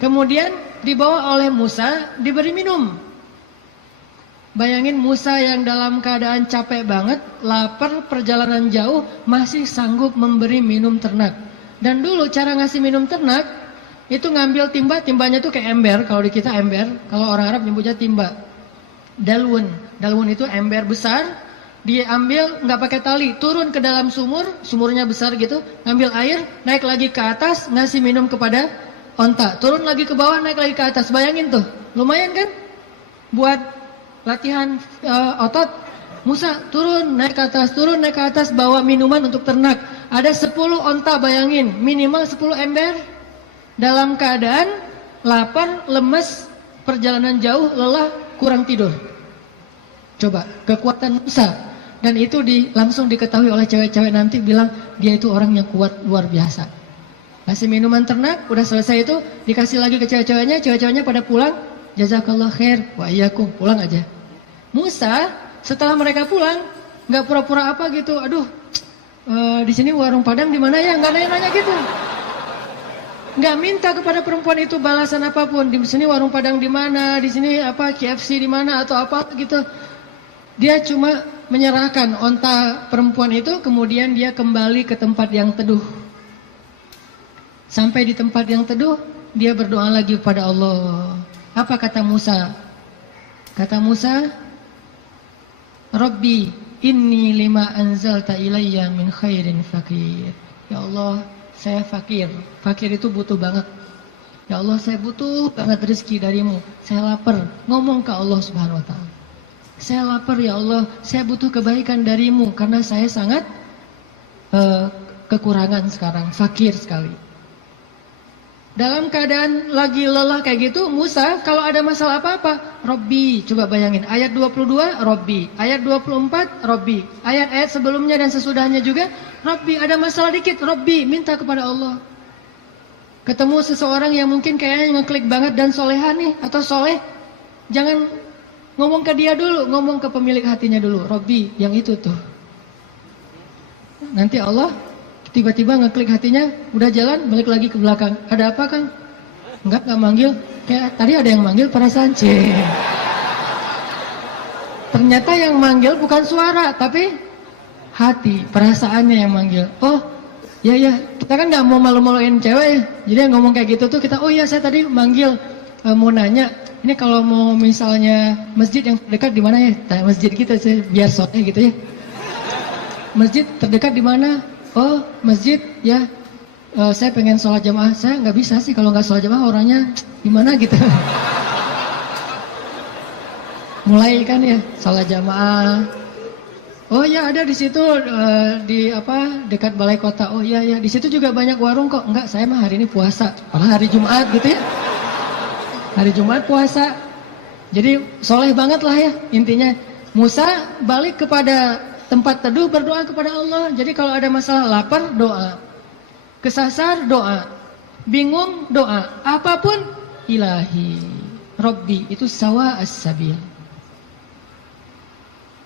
kemudian dibawa oleh Musa, diberi minum. Bayangin Musa yang dalam keadaan capek banget, lapar, perjalanan jauh, masih sanggup memberi minum ternak. Dan dulu cara ngasih minum ternak, itu ngambil timba, timbanya tuh kayak ember, kalau di kita ember, kalau orang Arab nyebutnya timba. Dalwun itu ember besar, diambil nggak pakai tali, turun ke dalam sumur, sumurnya besar gitu, ngambil air, naik lagi ke atas, ngasih minum kepada onta, turun lagi ke bawah, naik lagi ke atas. Bayangin tuh, lumayan kan? Buat latihan otot. Musa turun, naik ke atas, bawa minuman untuk ternak. Ada 10 onta, bayangin, minimal 10 ember. Dalam keadaan lapar, lemes, perjalanan jauh, lelah, kurang tidur. Coba, kekuatan Musa. Dan itu langsung diketahui oleh cewek-cewek nanti, bilang dia itu orang yang kuat luar biasa. Kasih minuman ternak, udah selesai itu, dikasih lagi ke cewek-ceweknya pada pulang, jazakallah khair, wa iyyakum, pulang aja. Musa, setelah mereka pulang, nggak pura-pura apa gitu, aduh, di sini warung Padang di mana ya, nggak nanya-nanya gitu. Nggak minta kepada perempuan itu balasan apapun, di sini warung Padang di mana, di sini KFC di mana atau apa gitu. Dia cuma menyerahkan onta perempuan itu, kemudian dia kembali ke tempat yang teduh. Sampai di tempat yang teduh, dia berdoa lagi kepada Allah. Apa kata Musa? Kata Musa, Rabbi inni lima anzalta ilayya min khairin fakir. Ya Allah, saya fakir. Fakir itu butuh banget. Ya Allah, saya butuh banget rezeki darimu. Saya lapar. Ngomong ke Allah Subhanahu wa ta'ala. Saya lapar ya Allah, saya butuh kebaikan darimu karena saya sangat kekurangan sekarang, fakir sekali. Dalam keadaan lagi lelah kayak gitu, Musa kalau ada masalah apa-apa, Robbi, coba bayangin, ayat 22, Robbi, ayat 24, Robbi, ayat-ayat sebelumnya dan sesudahnya juga, Robbi, ada masalah dikit, Robbi, minta kepada Allah. Ketemu seseorang yang mungkin kayaknya ngeklik banget dan soleha nih, atau soleh, jangan ngomong ke dia dulu, ngomong ke pemilik hatinya dulu, Robbi, yang itu tuh. Nanti Allah tiba-tiba ngeklik hatinya, udah jalan, balik lagi ke belakang. Ada apa Kang? Enggak manggil. Kayak tadi ada yang manggil perasaan. Ternyata yang manggil bukan suara, tapi hati, perasaannya yang manggil. Oh, ya kita kan nggak mau malu-maluin cewek ya. Jadi yang ngomong kayak gitu tuh kita, oh iya saya tadi manggil, mau nanya, ini kalau mau misalnya masjid yang terdekat di mana ya? Tanya masjid kita sih, biar sore gitu ya. Masjid terdekat di mana? Oh, masjid ya. Saya pengen sholat jamaah. Saya nggak bisa sih kalau nggak sholat jamaah, orangnya gimana gitu. Mulai kan ya sholat jamaah. Oh ya ada di situ di dekat balai kota. Oh iya di situ juga banyak warung kok. Enggak, saya mah hari ini puasa. Hari Jumat gitu ya. Hari Jumat puasa. Jadi soleh banget lah ya intinya. Musa balik kepada tempat teduh, berdoa kepada Allah. Jadi kalau ada masalah lapar, doa. Kesasar, doa. Bingung, doa. Apapun, ilahi. Rabbi, itu sawa as-sabil.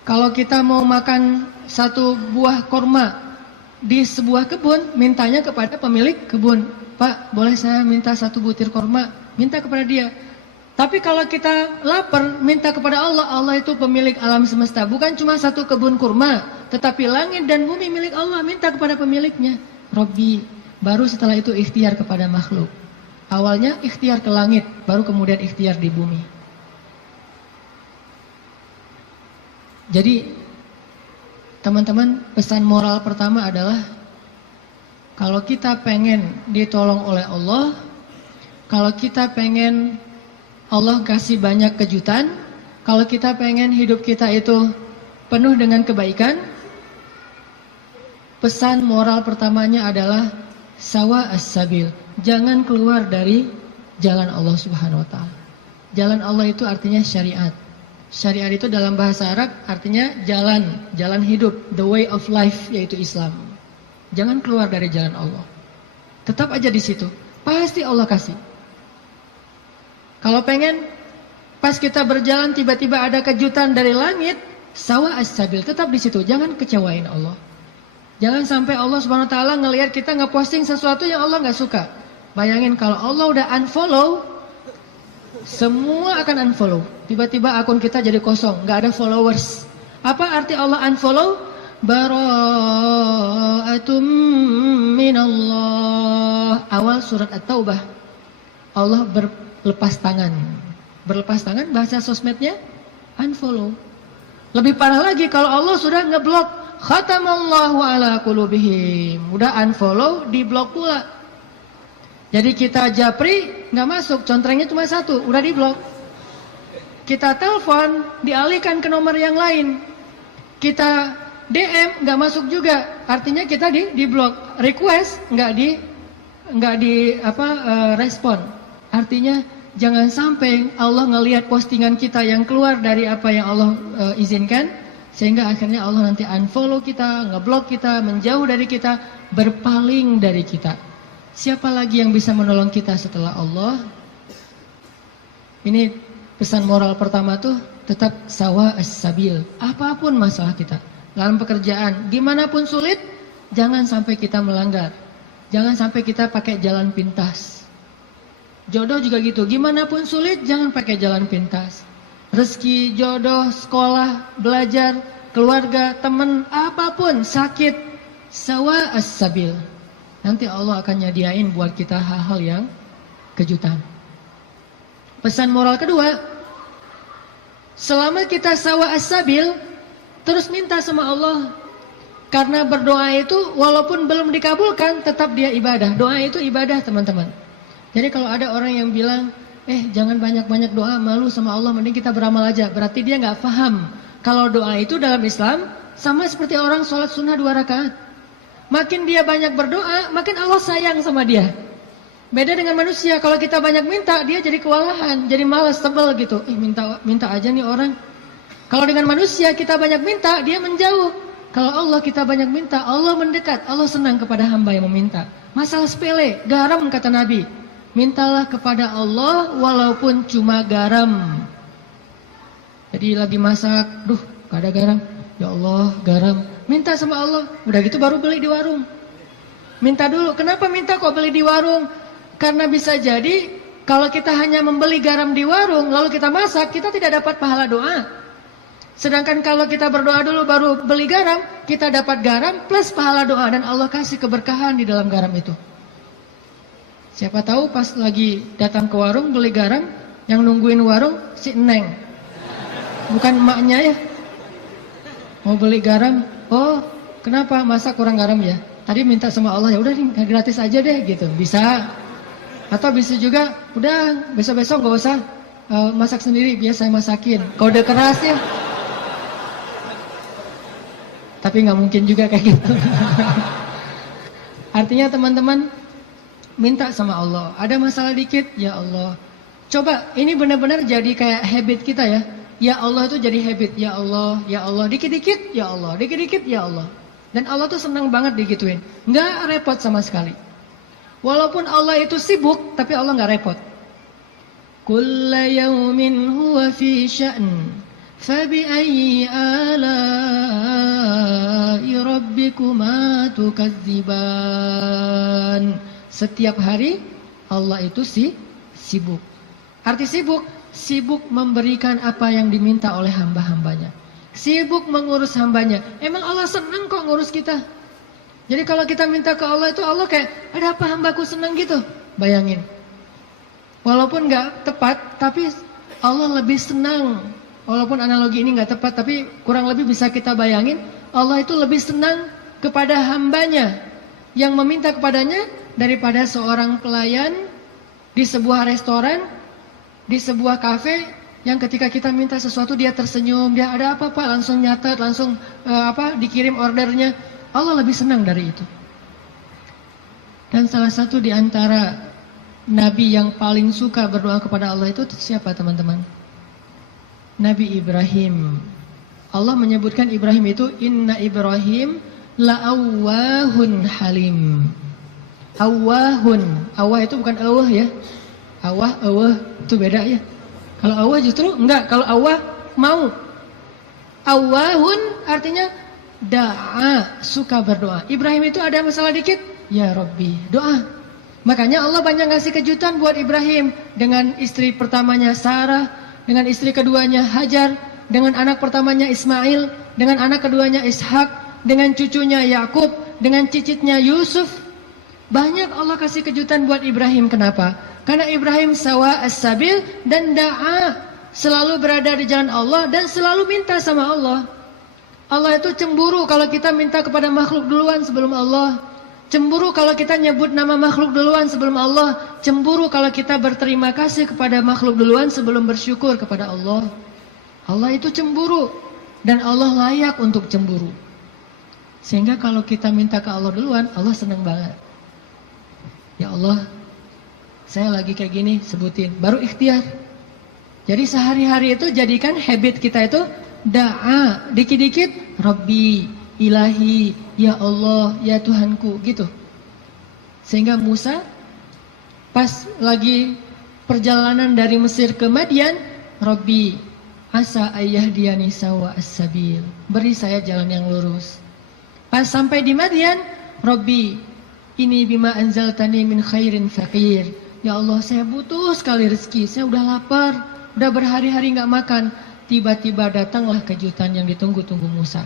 Kalau kita mau makan satu buah korma di sebuah kebun, mintanya kepada pemilik kebun. Pak, boleh saya minta satu butir korma? Minta kepada dia. Tapi kalau kita lapar, minta kepada Allah. Allah itu pemilik alam semesta. Bukan cuma satu kebun kurma, tetapi langit dan bumi milik Allah. Minta kepada pemiliknya. Rabbi. Baru setelah itu ikhtiar kepada makhluk. Awalnya ikhtiar ke langit, baru kemudian ikhtiar di bumi. Jadi teman-teman, pesan moral pertama adalah kalau kita pengen ditolong oleh Allah, kalau kita pengen Allah kasih banyak kejutan, kalau kita pengen hidup kita itu penuh dengan kebaikan, pesan moral pertamanya adalah sawa as-sabil. Jangan keluar dari jalan Allah Subhanahu wa taala. Jalan Allah itu artinya syariat. Syariat itu dalam bahasa Arab artinya jalan hidup, the way of life, yaitu Islam. Jangan keluar dari jalan Allah. Tetap aja di situ. Pasti Allah kasih. Kalau pengen pas kita berjalan tiba-tiba ada kejutan dari langit, sawa as-sabil, tetap di situ. Jangan kecewain Allah. Jangan sampai Allah Subhanahu wa taala ngelihat kita ngeposting sesuatu yang Allah nggak suka. Bayangin kalau Allah udah unfollow, semua akan unfollow. Tiba-tiba akun kita jadi kosong, nggak ada followers. Apa arti Allah unfollow? Bara'atum minallah. Awal surat At-Taubah. Allah berlepas tangan. Berlepas tangan bahasa sosmednya unfollow. Lebih parah lagi kalau Allah sudah ngeblok. Khatamallahu ala qulubihim. Udah unfollow, diblok pula. Jadi kita japri, nggak masuk, contrengnya cuma satu, udah diblok. Kita telepon, dialihkan ke nomor yang lain. Kita DM, nggak masuk juga, artinya kita diblok. Request, nggak di respon. Artinya jangan sampai Allah ngelihat postingan kita yang keluar dari apa yang Allah izinkan. Sehingga akhirnya Allah nanti unfollow kita, ngeblok kita, menjauh dari kita, berpaling dari kita. Siapa lagi yang bisa menolong kita setelah Allah? Ini pesan moral pertama tuh, tetap sawa as-sabil. Apapun masalah kita, dalam pekerjaan, dimanapun sulit, jangan sampai kita melanggar. Jangan sampai kita pakai jalan pintas. Jodoh juga gitu, gimana pun sulit, jangan pakai jalan pintas. Rezeki, jodoh, sekolah, belajar, keluarga, teman, apapun, sakit, sawa as-sabil. Nanti Allah akan nyediain buat kita hal-hal yang kejutan. Pesan moral kedua, selama kita sawa as-sabil, terus minta sama Allah. Karena berdoa itu walaupun belum dikabulkan, tetap dia ibadah. Doa itu ibadah, teman-teman. Jadi kalau ada orang yang bilang, jangan banyak-banyak doa, malu sama Allah, mending kita beramal aja. Berarti dia nggak paham. Kalau doa itu dalam Islam, sama seperti orang sholat sunnah 2 rakaat. Makin dia banyak berdoa, makin Allah sayang sama dia. Beda dengan manusia, kalau kita banyak minta, dia jadi kewalahan, jadi malas, tebel gitu. Minta aja nih orang. Kalau dengan manusia, kita banyak minta, dia menjauh. Kalau Allah kita banyak minta, Allah mendekat. Allah senang kepada hamba yang meminta. Masalah sepele, garam kata Nabi. Mintalah kepada Allah walaupun cuma garam. Jadi lagi masak, gak ada garam. Ya Allah, garam. Minta sama Allah. Udah gitu baru beli di warung. Minta dulu. Kenapa minta kok beli di warung? Karena bisa jadi kalau kita hanya membeli garam di warung lalu kita masak, kita tidak dapat pahala doa. Sedangkan kalau kita berdoa dulu baru beli garam, kita dapat garam plus pahala doa dan Allah kasih keberkahan di dalam garam itu. Siapa tahu pas lagi datang ke warung beli garam, yang nungguin warung si Neng. Bukan emaknya ya. Mau beli garam, oh kenapa masak kurang garam ya? Tadi minta sama Allah, ya udah nih gratis aja deh gitu. Bisa. Atau bisa juga, udah besok-besok gak usah masak sendiri, biar saya masakin. Kode keras ya. Tapi gak mungkin juga kayak gitu. Artinya teman-teman, minta sama Allah. Ada masalah dikit, ya Allah. Coba, ini benar-benar jadi kayak habit kita ya. Ya Allah itu jadi habit, ya Allah, ya Allah. Dikit-dikit, ya Allah, dikit-dikit, ya Allah. Dan Allah tuh senang banget digituin. Gak repot sama sekali. Walaupun Allah itu sibuk, tapi Allah nggak repot. Kulla yawmin huwa fi sya'n, fabi'ayyi ala'i rabbikuma tukadziban. Setiap hari Allah itu sibuk. Arti sibuk, sibuk memberikan apa yang diminta oleh hamba-hambanya. Sibuk mengurus hambanya. Emang Allah senang kok ngurus kita? Jadi kalau kita minta ke Allah itu Allah kayak ada apa hambaku senang gitu. Bayangin. Walaupun gak tepat tapi Allah lebih senang. Walaupun analogi ini gak tepat tapi kurang lebih bisa kita bayangin. Allah itu lebih senang kepada hambanya yang meminta kepadanya daripada seorang pelayan di sebuah restoran, di sebuah kafe yang ketika kita minta sesuatu dia tersenyum, dia ada apa Pak langsung nyatet, langsung dikirim ordernya. Allah lebih senang dari itu. Dan salah satu di antara nabi yang paling suka berdoa kepada Allah itu siapa teman-teman? Nabi Ibrahim. Allah menyebutkan Ibrahim itu inna Ibrahim la'awwahun halim. Awwahun. Awwah itu bukan awah ya. Awah itu beda ya. Kalau awah justru enggak. Kalau awah mau. Awwahun artinya da'a, suka berdoa. Ibrahim itu ada masalah dikit, ya Rabbi, doa. Makanya Allah banyak ngasih kejutan buat Ibrahim. Dengan istri pertamanya Sarah, dengan istri keduanya Hajar, dengan anak pertamanya Ismail, dengan anak keduanya Ishak, dengan cucunya Yakub, dengan cicitnya Yusuf. Banyak Allah kasih kejutan buat Ibrahim. Kenapa? Karena Ibrahim sawa as-sabil dan da'a, selalu berada di jalan Allah dan selalu minta sama Allah. Allah itu cemburu kalau kita minta kepada makhluk duluan sebelum Allah. Cemburu kalau kita nyebut nama makhluk duluan sebelum Allah. Cemburu kalau kita berterima kasih kepada makhluk duluan sebelum bersyukur kepada Allah. Allah itu cemburu. Dan Allah layak untuk cemburu. Sehingga kalau kita minta ke Allah duluan, Allah senang banget. Ya Allah, saya lagi kayak gini, sebutin. Baru ikhtiar. Jadi sehari-hari itu jadikan habit kita itu da'a, dikit-dikit Rabbi, Ilahi, Ya Allah, Ya Tuhanku, gitu. Sehingga Musa pas lagi perjalanan dari Mesir ke Madian, Rabbi, asa ayyahdiyani sawa as-sabil, beri saya jalan yang lurus. Pas sampai di Madian, Rabbi, ini bima anzaltani min khairin faqir. Ya Allah, saya butuh sekali rezeki, saya udah lapar, udah berhari-hari gak makan. Tiba-tiba datanglah kejutan yang ditunggu-tunggu Musa.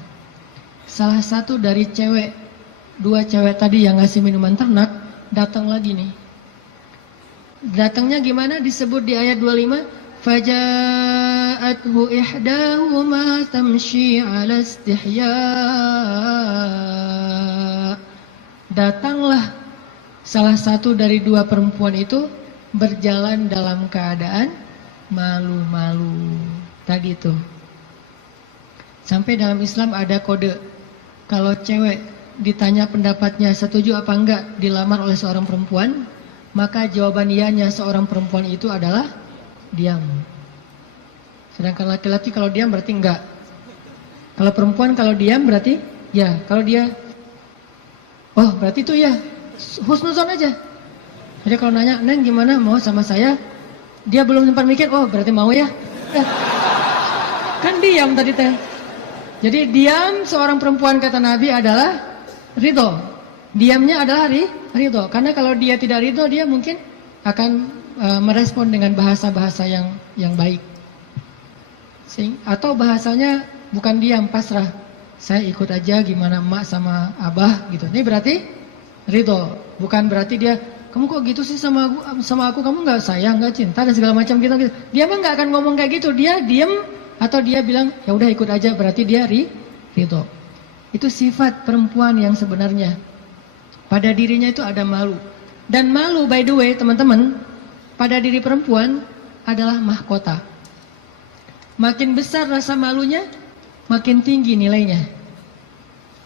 Salah satu dari dua cewek tadi yang ngasih minuman ternak, datang lagi nih. Datangnya gimana? Disebut di ayat 25. Faja'athu ihdahuma tamshi 'ala istihya. Datanglah salah satu dari dua perempuan itu berjalan dalam keadaan malu-malu. Tadi itu. Sampai dalam Islam ada kode. Kalau cewek ditanya pendapatnya setuju apa enggak dilamar oleh seorang perempuan, maka jawaban ianya seorang perempuan itu adalah diam. Sedangkan laki-laki kalau diam berarti enggak. Kalau perempuan kalau diam berarti ya. Kalau dia oh berarti itu ya. Husnuzon aja. Jadi kalau nanya, "Neng gimana mau sama saya?" Dia belum sempat mikir, oh berarti mau ya. Kan diam tadi teh. Jadi diam seorang perempuan kata Nabi adalah ridho. Diamnya adalah ridho. Karena kalau dia tidak ridho, dia mungkin akan merespon dengan bahasa-bahasa yang baik. Atau bahasanya bukan diam, pasrah. Saya ikut aja gimana emak sama abah gitu. Ini berarti ridho. Bukan berarti dia, kamu kok gitu sih sama aku, kamu nggak sayang, nggak cinta dan segala macam gitu. Dia mah nggak akan ngomong kayak gitu. Dia diam atau dia bilang ya udah ikut aja, berarti dia ridho. Itu sifat perempuan yang sebenarnya. Pada dirinya itu ada malu. Dan malu, by the way teman-teman, pada diri perempuan adalah mahkota. Makin besar rasa malunya, makin tinggi nilainya.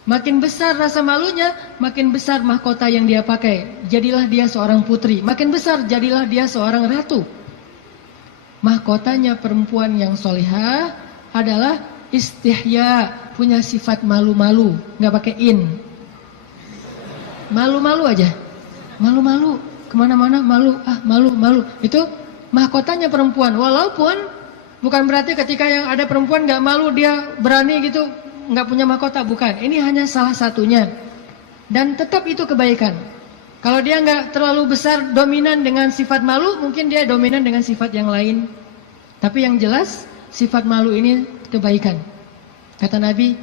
Makin besar rasa malunya, makin besar mahkota yang dia pakai. Jadilah dia seorang putri. Makin besar, jadilah dia seorang ratu. Mahkotanya perempuan yang solihah adalah istihya, punya sifat malu-malu, nggak pakai in. Malu-malu aja, malu-malu, kemana-mana malu, malu-malu. Itu mahkotanya perempuan. Walaupun bukan berarti ketika yang ada perempuan nggak malu dia berani gitu, nggak punya mahkota, bukan. Ini hanya salah satunya. Dan tetap itu kebaikan. Kalau dia nggak terlalu besar dominan dengan sifat malu, mungkin dia dominan dengan sifat yang lain. Tapi yang jelas sifat malu ini kebaikan. Kata Nabi,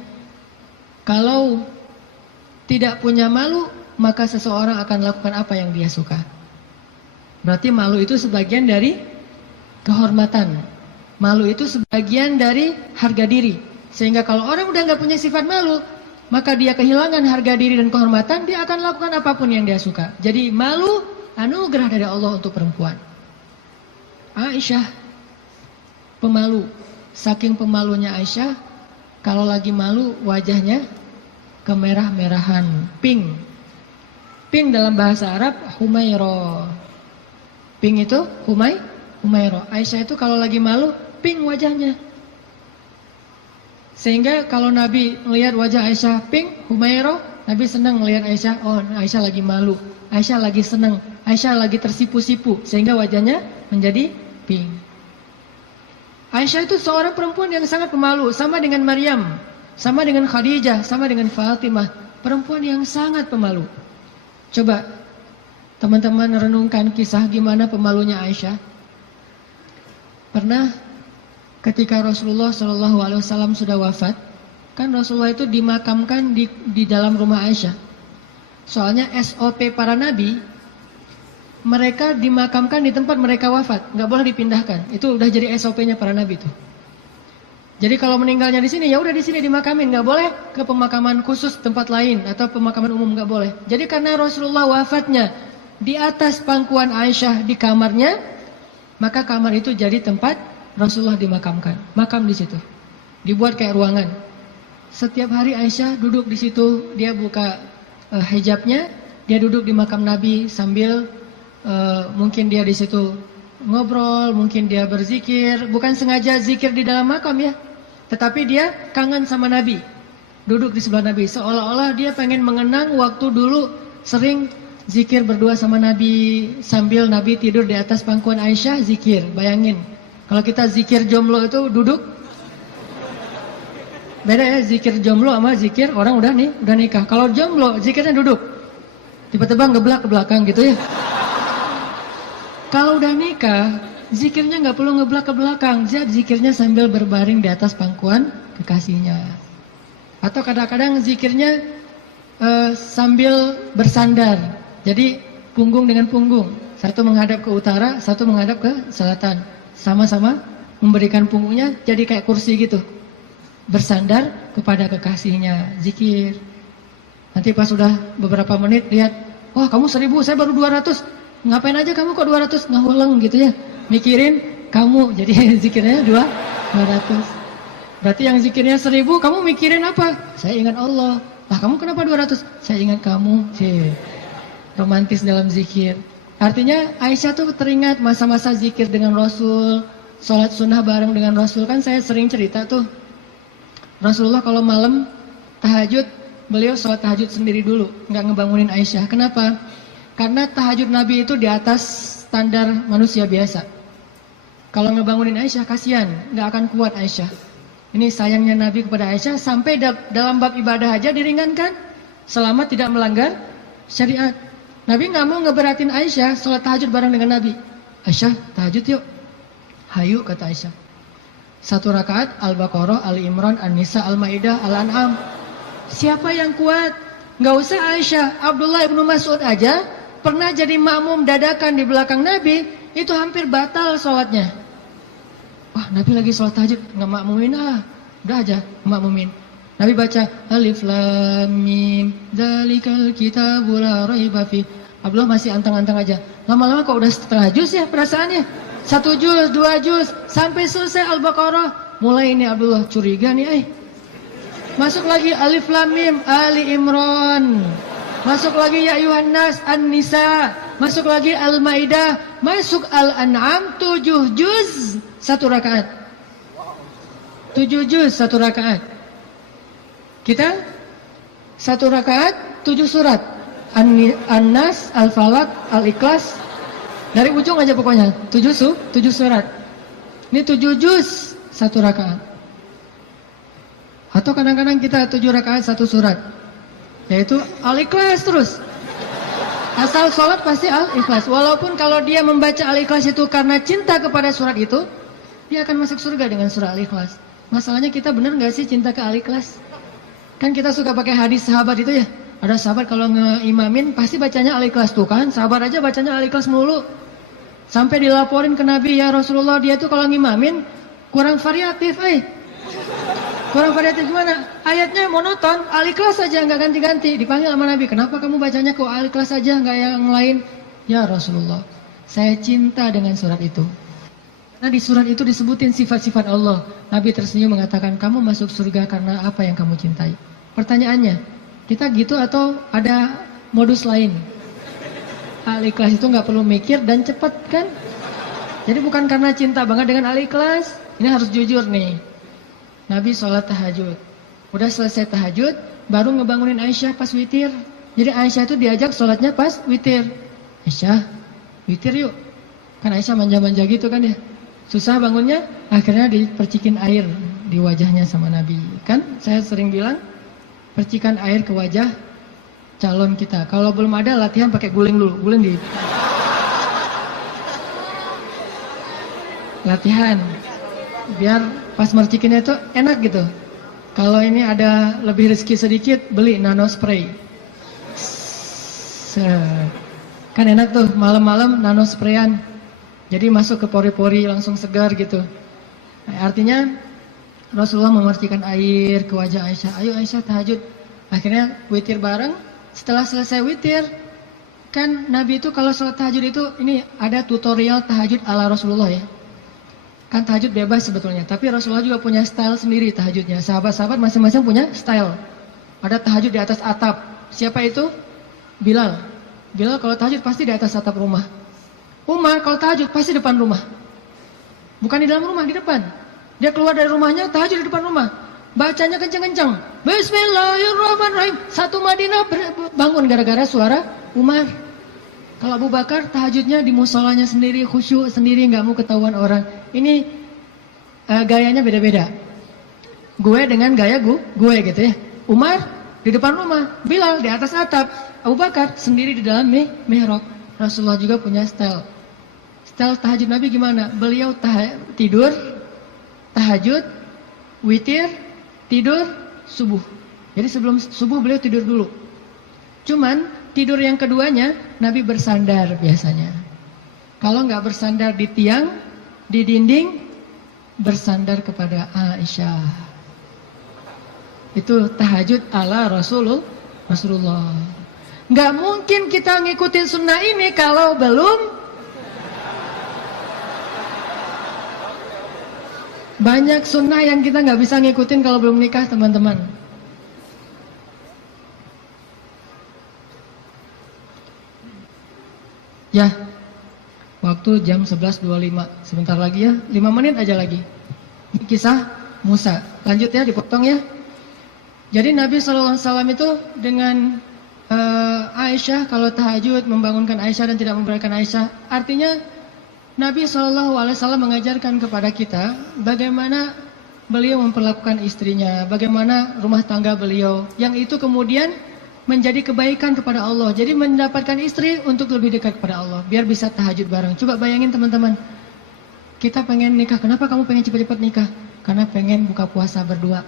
kalau tidak punya malu, maka seseorang akan lakukan apa yang dia suka. Berarti malu itu sebagian dari kehormatan. Malu itu sebagian dari harga diri. Sehingga kalau orang udah nggak punya sifat malu, maka dia kehilangan harga diri dan kehormatan, dia akan lakukan apapun yang dia suka. Jadi malu anugerah dari Allah untuk perempuan. Aisyah pemalu. Saking pemalunya Aisyah, kalau lagi malu wajahnya kemerah-merahan, pink. Pink dalam bahasa Arab humairo. Pink itu humairo. Aisyah itu kalau lagi malu pink wajahnya. Sehingga kalau Nabi melihat wajah Aisyah pink, humairo, Nabi senang melihat Aisyah, oh Aisyah lagi malu, Aisyah lagi senang, Aisyah lagi tersipu-sipu, sehingga wajahnya menjadi pink. Aisyah itu seorang perempuan yang sangat pemalu, sama dengan Maryam, sama dengan Khadijah, sama dengan Fatimah, perempuan yang sangat pemalu. Coba teman-teman renungkan kisah gimana pemalunya Aisyah. Pernah ketika Rasulullah SAW sudah wafat, kan Rasulullah itu dimakamkan di dalam rumah Aisyah. Soalnya SOP para nabi, mereka dimakamkan di tempat mereka wafat, nggak boleh dipindahkan. Itu udah jadi SOP-nya para nabi itu. Jadi kalau meninggalnya di sini, ya udah di sini dimakamin, nggak boleh ke pemakaman khusus tempat lain atau pemakaman umum, nggak boleh. Jadi karena Rasulullah wafatnya di atas pangkuan Aisyah di kamarnya, maka kamar itu jadi tempat Rasulullah dimakamkan, makam di situ, dibuat kayak ruangan. Setiap hari Aisyah duduk di situ, dia buka hijabnya, dia duduk di makam Nabi sambil mungkin dia di situ ngobrol, mungkin dia berzikir, bukan sengaja zikir di dalam makam ya, tetapi dia kangen sama Nabi, duduk di sebelah Nabi, seolah-olah dia pengen mengenang waktu dulu sering zikir berdua sama Nabi sambil Nabi tidur di atas pangkuan Aisyah zikir. Bayangin. Kalau kita zikir jomblo itu duduk, beda ya zikir jomblo sama zikir orang udah nikah. Kalau jomblo zikirnya duduk, tiba-tiba ngeblak ke belakang gitu ya. Kalau udah nikah, zikirnya nggak perlu ngeblak ke belakang, zikirnya sambil berbaring di atas pangkuan kekasihnya. Atau kadang-kadang zikirnya sambil bersandar, jadi punggung dengan punggung, satu menghadap ke utara, satu menghadap ke selatan. Sama-sama memberikan punggungnya jadi kayak kursi gitu, bersandar kepada kekasihnya, zikir. Nanti pas sudah beberapa menit lihat, wah kamu 1000, saya baru 200, ngapain aja kamu kok 200, ngaweleng gitu ya, mikirin kamu, jadi zikirnya 200. Berarti yang zikirnya 1000, kamu mikirin apa? Saya ingat Allah. Lah kamu kenapa 200? Saya ingat kamu. Romantis dalam zikir. Artinya Aisyah tuh teringat masa-masa zikir dengan Rasul, sholat sunnah bareng dengan Rasul. Kan saya sering cerita tuh, Rasulullah kalau malam tahajud, beliau sholat tahajud sendiri dulu, nggak ngebangunin Aisyah. Kenapa? Karena tahajud Nabi itu di atas standar manusia biasa. Kalau ngebangunin Aisyah kasihan, nggak akan kuat Aisyah. Ini sayangnya Nabi kepada Aisyah, sampai dalam bab ibadah aja diringankan, selama tidak melanggar syariat. Nabi nggak mau ngeberatin Aisyah sholat tahajud bareng dengan Nabi. Aisyah, tahajud yuk. Hayu, kata Aisyah. 1 rakaat Al-Baqarah, Ali Imran, An-Nisa, Al-Maidah, Al-An'am. Siapa yang kuat? Nggak usah Aisyah, Abdullah ibnu Mas'ud aja pernah jadi makmum dadakan di belakang Nabi, itu hampir batal sholatnya. Wah, Nabi lagi sholat tahajud, nggak makmumin udah aja makmumin. Nabi baca Alif Lam Mim Dzalikal Kitabul La Raiba Fi. Abdullah masih antang-antang aja. Lama-lama kok udah setengah juz ya perasaannya. 1 juz, 2 juz, sampai selesai Al-Baqarah. Mulai ini Abdullah curiga nih, masuk lagi Alif Lam Mim Ali Imran. Masuk lagi Ya Ayuhan Nas An-Nisa. Masuk lagi Al-Maidah. Masuk Al-An'am 7 juz 1 rakaat. 7 juz 1 rakaat. Kita 1 rakaat 7 surat. An-Nas, Al-Falaq, Al-Ikhlas. Dari ujung aja pokoknya 7 surat. Ini 7 juz 1 rakaat. Atau kadang-kadang kita 7 rakaat 1 surat, yaitu Al-Ikhlas terus. Asal sholat pasti Al-Ikhlas. Walaupun kalau dia membaca Al-Ikhlas itu karena cinta kepada surat itu, dia akan masuk surga dengan surah Al-Ikhlas. Masalahnya kita benar nggak sih cinta ke Al-Ikhlas? Kan kita suka pakai hadis sahabat itu ya. Ada sahabat kalau ngeimamin pasti bacanya Al-Ikhlas tuh kan. Sahabat aja bacanya Al-Ikhlas mulu. Sampai dilaporin ke Nabi, ya Rasulullah, dia tuh kalau ngimamin kurang variatif, Kurang variatif gimana? Ayatnya monoton, Al-Ikhlas saja nggak ganti-ganti. Dipanggil sama Nabi, kenapa kamu bacanya kok Al-Ikhlas saja nggak yang lain? Ya Rasulullah, saya cinta dengan surat itu. Nah di surat itu disebutin sifat-sifat Allah. Nabi tersenyum mengatakan, kamu masuk surga karena apa yang kamu cintai. Pertanyaannya, kita gitu atau ada modus lain? Al-Ikhlas itu nggak perlu mikir dan cepat kan? Jadi bukan karena cinta banget dengan Al-Ikhlas. Ini harus jujur nih. Nabi sholat tahajud. Udah selesai tahajud, baru ngebangunin Aisyah pas witir. Jadi Aisyah itu diajak sholatnya pas witir. Aisyah, witir yuk. Kan Aisyah manja-manja gitu kan ya. Susah bangunnya, akhirnya dipercikin air di wajahnya sama Nabi. Kan saya sering bilang, percikan air ke wajah calon kita. Kalau belum ada, latihan pakai guling dulu. Guling di latihan. Biar pas mercikinnya itu enak gitu. Kalau ini ada lebih rezeki sedikit, beli nano spray. Kan enak tuh, malam-malam nano sprayan. Jadi masuk ke pori-pori langsung segar gitu. Nah, artinya Rasulullah memercikan air ke wajah Aisyah. Ayo Aisyah tahajud. Akhirnya witir bareng. Setelah selesai witir, kan Nabi itu kalau sholat tahajud itu, ini ada tutorial tahajud ala Rasulullah ya. Kan tahajud bebas sebetulnya, tapi Rasulullah juga punya style sendiri tahajudnya. Sahabat-sahabat masing-masing punya style. Ada tahajud di atas atap. Siapa itu? Bilal. Bilal kalau tahajud pasti di atas atap rumah. Umar kalau tahajud pasti depan rumah. Bukan di dalam rumah, di depan. Dia keluar dari rumahnya, tahajud di depan rumah. Bacanya kenceng-kenceng. Bismillahirrahmanirrahim. Satu Madinah bangun gara-gara suara Umar. Kalau Abu Bakar tahajudnya di musolanya sendiri, khusyuk sendiri, nggak mau ketahuan orang. Ini gayanya beda-beda. Gue dengan gaya gue gitu ya. Umar di depan rumah, Bilal di atas atap, Abu Bakar sendiri di dalam mihrab. Rasulullah juga punya style. Style tahajud Nabi gimana? Beliau tidur, tahajud, witir, tidur, subuh. Jadi sebelum subuh beliau tidur dulu. Cuman tidur yang keduanya Nabi bersandar biasanya. Kalau nggak bersandar di tiang, di dinding, bersandar kepada Aisyah. Itu tahajud ala Rasulullah. Nggak mungkin kita ngikutin sunnah ini kalau belum banyak sunnah yang kita nggak bisa ngikutin kalau belum nikah, teman-teman. Ya, waktu jam 11.25. Sebentar lagi ya, 5 menit aja lagi. Kisah Musa. Lanjut ya, dipotong ya. Jadi Nabi SAW itu dengan Aisyah, kalau tahajud membangunkan Aisyah dan tidak membangunkan Aisyah, artinya Nabi SAW mengajarkan kepada kita bagaimana beliau memperlakukan istrinya, bagaimana rumah tangga beliau, yang itu kemudian menjadi kebaikan kepada Allah. Jadi mendapatkan istri untuk lebih dekat kepada Allah, biar bisa tahajud bareng. Coba bayangin teman-teman, kita pengen nikah, kenapa kamu pengen cepat-cepat nikah? Karena pengen buka puasa berdua.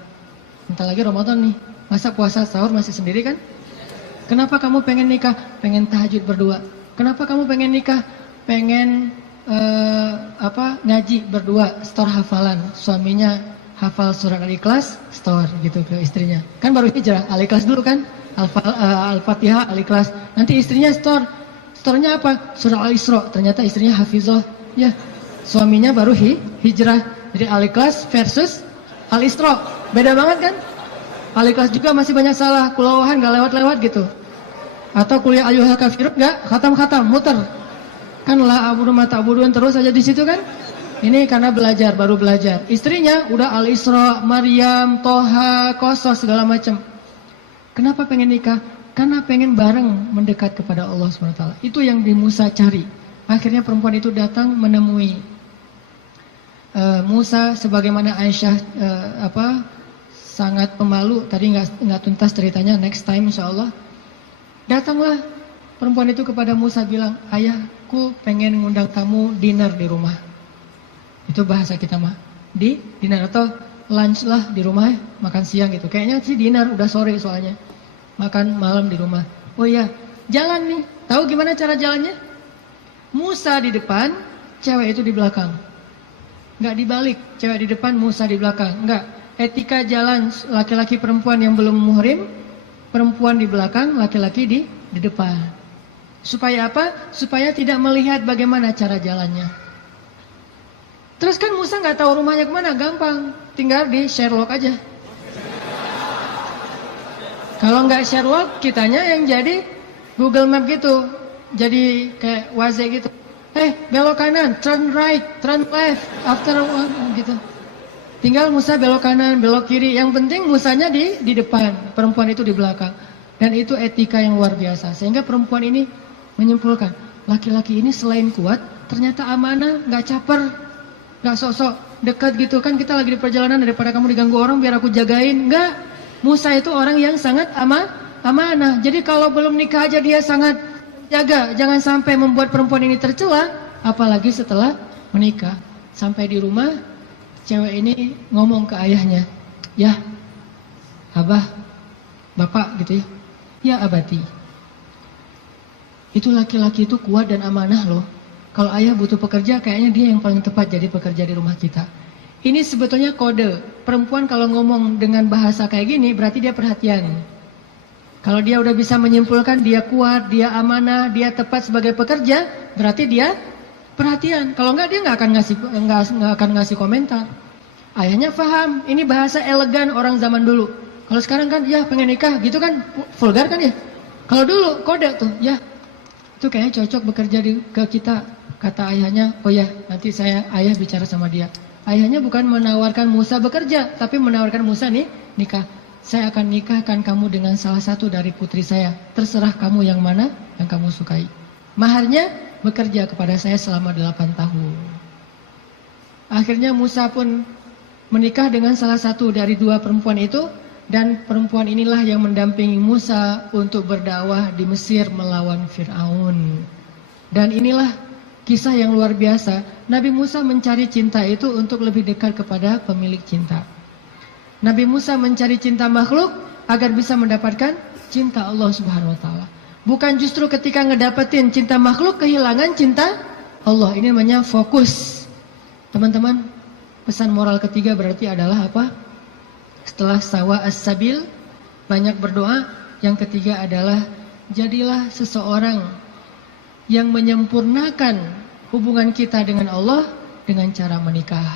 Bentar lagi Ramadan nih, masa puasa sahur masih sendiri kan? Kenapa kamu pengen nikah? Pengen tahajud berdua. Kenapa kamu pengen nikah? Pengen ngaji berdua, store hafalan. Suaminya hafal surat Al-Ikhlas, store gitu ke istrinya. Kan baru hijrah, Al-Ikhlas dulu kan? Al-Fatihah, Al-Ikhlas. Nanti istrinya store. Store-nya apa? Surah Al-Isra. Ternyata istrinya hafizah. Ya, suaminya baru hijrah. Jadi Al-Ikhlas versus Al-Isra. Beda banget kan? Al-Ikhlas juga masih banyak salah, kulawahan gak lewat-lewat gitu. Atau kuliah ayyuhal kafirun gak khatam-khatam, muter. Kan la abudu ma ta'budun terus aja di situ kan? Ini karena belajar, baru belajar. Istrinya udah Al-Isra, Maryam, Toha, Qasas segala macam. Kenapa pengen nikah? Karena pengen bareng mendekat kepada Allah SWT. Itu yang di Musa cari. Akhirnya perempuan itu datang menemui Musa, sebagaimana Aisyah sangat pemalu. Tadi nggak tuntas ceritanya, next time insya Allah. Datanglah perempuan itu kepada Musa bilang, ayahku pengen ngundang kamu dinner di rumah. Itu bahasa kita mah, dinner atau lunch lah di rumah, makan siang gitu. Kayaknya sih dinner, udah sore soalnya. Makan malam di rumah. Oh iya, jalan nih. Tahu gimana cara jalannya? Musa di depan, cewek itu di belakang. Nggak dibalik, cewek di depan, Musa di belakang. Nggak. Etika jalan laki-laki perempuan yang belum muhrim, perempuan di belakang, laki-laki di depan. Supaya apa? Supaya tidak melihat bagaimana cara jalannya. Terus kan Musa nggak tahu rumahnya kemana, gampang, tinggal di Sherlock aja. Kalau nggak Sherlock, kitanya yang jadi Google Map gitu, jadi kayak Waze gitu. Belok kanan, turn right, turn left, after one gitu. Tinggal Musa belok kanan, belok kiri. Yang penting Musanya di depan, perempuan itu di belakang. Dan itu etika yang luar biasa. Sehingga perempuan ini menyimpulkan, laki-laki ini selain kuat, ternyata amanah, nggak caper, nggak sok-sok dekat gitu. Kan kita lagi di perjalanan, daripada kamu diganggu orang biar aku jagain. Nggak, Musa itu orang yang sangat amanah. Jadi kalau belum nikah aja dia sangat jaga, jangan sampai membuat perempuan ini tercela, apalagi setelah menikah. Sampai di rumah, cewek ini ngomong ke ayahnya, ya abah, bapak gitu ya, ya abati. Itu laki-laki itu kuat dan amanah loh. Kalau ayah butuh pekerja, kayaknya dia yang paling tepat jadi pekerja di rumah kita. Ini sebetulnya kode. Perempuan kalau ngomong dengan bahasa kayak gini, berarti dia perhatian. Kalau dia udah bisa menyimpulkan dia kuat, dia amanah, dia tepat sebagai pekerja, berarti dia perhatian. Kalau enggak, dia nggak akan ngasih komentar. Ayahnya paham, ini bahasa elegan orang zaman dulu. Kalau sekarang kan, ya pengen nikah gitu kan, vulgar kan ya. Kalau dulu kode tuh, ya itu kayaknya cocok bekerja ke kita. Kata ayahnya, oh ya nanti ayah bicara sama dia. Ayahnya bukan menawarkan Musa bekerja, tapi menawarkan Musa nih nikah. Saya akan nikahkan kamu dengan salah satu dari putri saya. Terserah kamu yang mana yang kamu sukai. Maharnya bekerja kepada saya selama 8 tahun. Akhirnya Musa pun menikah dengan salah satu dari 2 perempuan itu. Dan perempuan inilah yang mendampingi Musa untuk berdakwah di Mesir melawan Fir'aun. Dan inilah kisah yang luar biasa. Nabi Musa mencari cinta itu untuk lebih dekat kepada pemilik cinta. Nabi Musa mencari cinta makhluk agar bisa mendapatkan cinta Allah Subhanahu wa taala. Bukan justru ketika ngedapetin cinta makhluk kehilangan cinta Allah. Ini namanya fokus. Teman-teman, pesan moral ketiga berarti adalah apa? Setelah sawa as-sabil, banyak berdoa. Yang ketiga adalah jadilah seseorang yang menyempurnakan hubungan kita dengan Allah dengan cara menikah.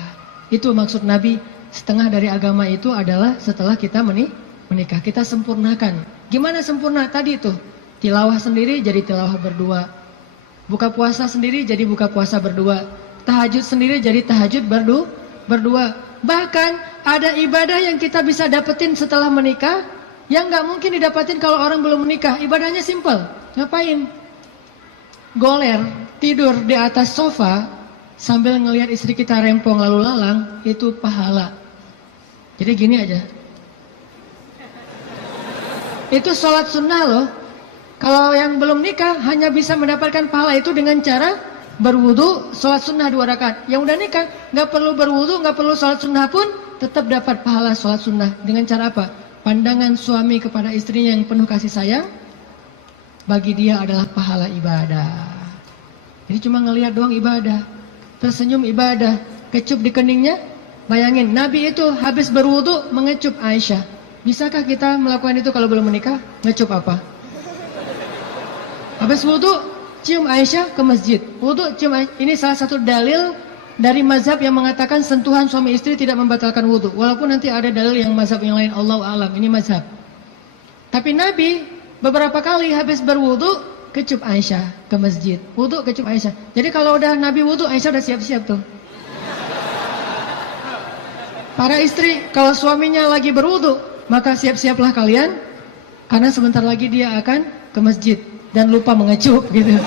Itu maksud Nabi. Setengah dari agama itu adalah setelah kita menikah, kita sempurnakan. Gimana sempurna? Tadi tuh, tilawah sendiri jadi tilawah berdua. Buka puasa sendiri jadi buka puasa berdua. Tahajud sendiri jadi tahajud berdua. Bahkan ada ibadah yang kita bisa dapetin setelah menikah yang gak mungkin didapetin kalau orang belum menikah. Ibadahnya simple. Ngapain? Goler, tidur di atas sofa sambil ngelihat istri kita rempong lalu lalang, itu pahala. Jadi gini aja. Itu sholat sunnah loh. Kalau yang belum nikah hanya bisa mendapatkan pahala itu dengan cara berwudu, sholat sunnah 2 rakaat. Yang udah nikah nggak perlu berwudu, nggak perlu sholat sunnah pun tetap dapat pahala sholat sunnah. Dengan cara apa? Pandangan suami kepada istrinya yang penuh kasih sayang, bagi dia adalah pahala ibadah. Jadi cuma ngelihat doang ibadah, tersenyum ibadah, kecup di keningnya. Bayangin, Nabi itu habis berwudu mengecup Aisyah. Bisakah kita melakukan itu kalau belum menikah? Ngecup apa? Habis wudu, cium Aisyah ke masjid. Wudu, cium Aisyah. Ini salah satu dalil dari mazhab yang mengatakan sentuhan suami istri tidak membatalkan wudu. Walaupun nanti ada dalil yang mazhab yang lain, Allahu a'lam. Ini mazhab. Tapi Nabi beberapa kali habis berwudu kecup Aisyah ke masjid. Wudu kecup Aisyah. Jadi kalau udah Nabi wudu, Aisyah udah siap-siap tuh. Para istri, kalau suaminya lagi berwudu, maka siap-siaplah kalian, karena sebentar lagi dia akan ke masjid dan lupa mengecup gitu.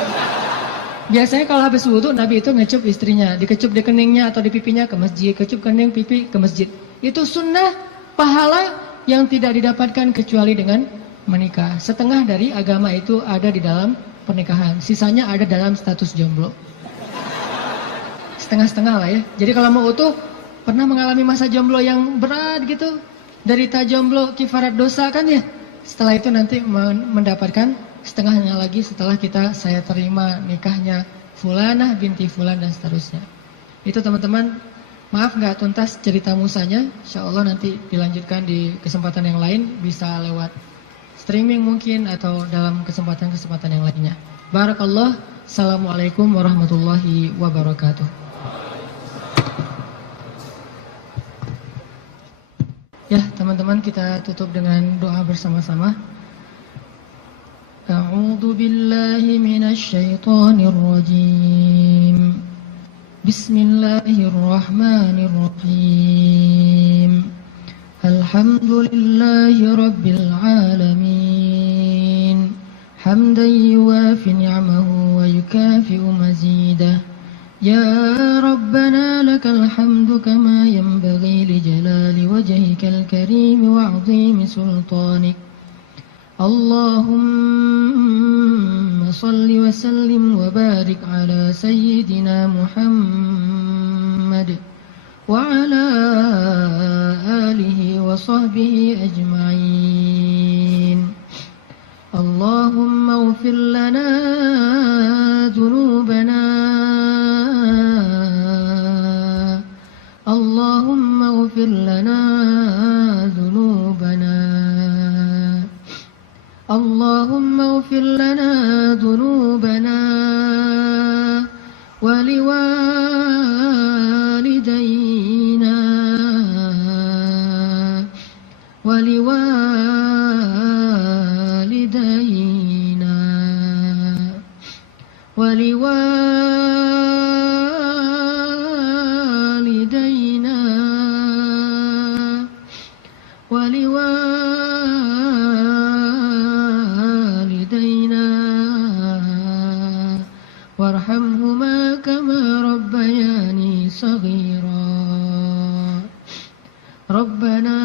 Biasanya kalau habis wudu, Nabi itu ngecup istrinya, dikecup di keningnya atau di pipinya ke masjid, kecup kening pipi ke masjid. Itu sunnah pahala yang tidak didapatkan kecuali dengan menikah. Setengah dari agama itu ada di dalam pernikahan, sisanya ada dalam status jomblo. Setengah-setengah lah ya. Jadi kalau mau utuh, pernah mengalami masa jomblo yang berat gitu, derita jomblo kifarat dosa kan ya. Setelah itu nanti mendapatkan setengahnya lagi setelah saya terima nikahnya Fulanah binti Fulan dan seterusnya. Itu teman-teman, maaf nggak tuntas cerita musanya. Insya Allah nanti dilanjutkan di kesempatan yang lain, bisa lewat streaming mungkin atau dalam kesempatan-kesempatan yang lainnya. Barakallah. Assalamualaikum warahmatullahi wabarakatuh. Ya teman-teman, kita tutup dengan doa bersama-sama. A'udzu billahi minasy syaithanir rajim. Bismillahirrahmanirrahim. Alhamdulillahi rabbil alamin. Hamdan yuwafi ni'amahu wa yukafi'u mazidah. Ya Rabbana lakal hamdu kama yanbaghi li jalali wajhikal karim wa 'azimi sultanik. Allahumma salli wa sallim wa barik ala sayyidina Muhammad wa ala alihi wa sahbihi ajma'in. Allahumma ighfir lana dhunubana. Allahumma ighfir lana dhunubana. Allahumma ighfir lana dhunubana wa liwalidayna wa liwalidayna wa liwalidayna wa liwalidayna warhamhuma kama rabbayani saghira. Rabbana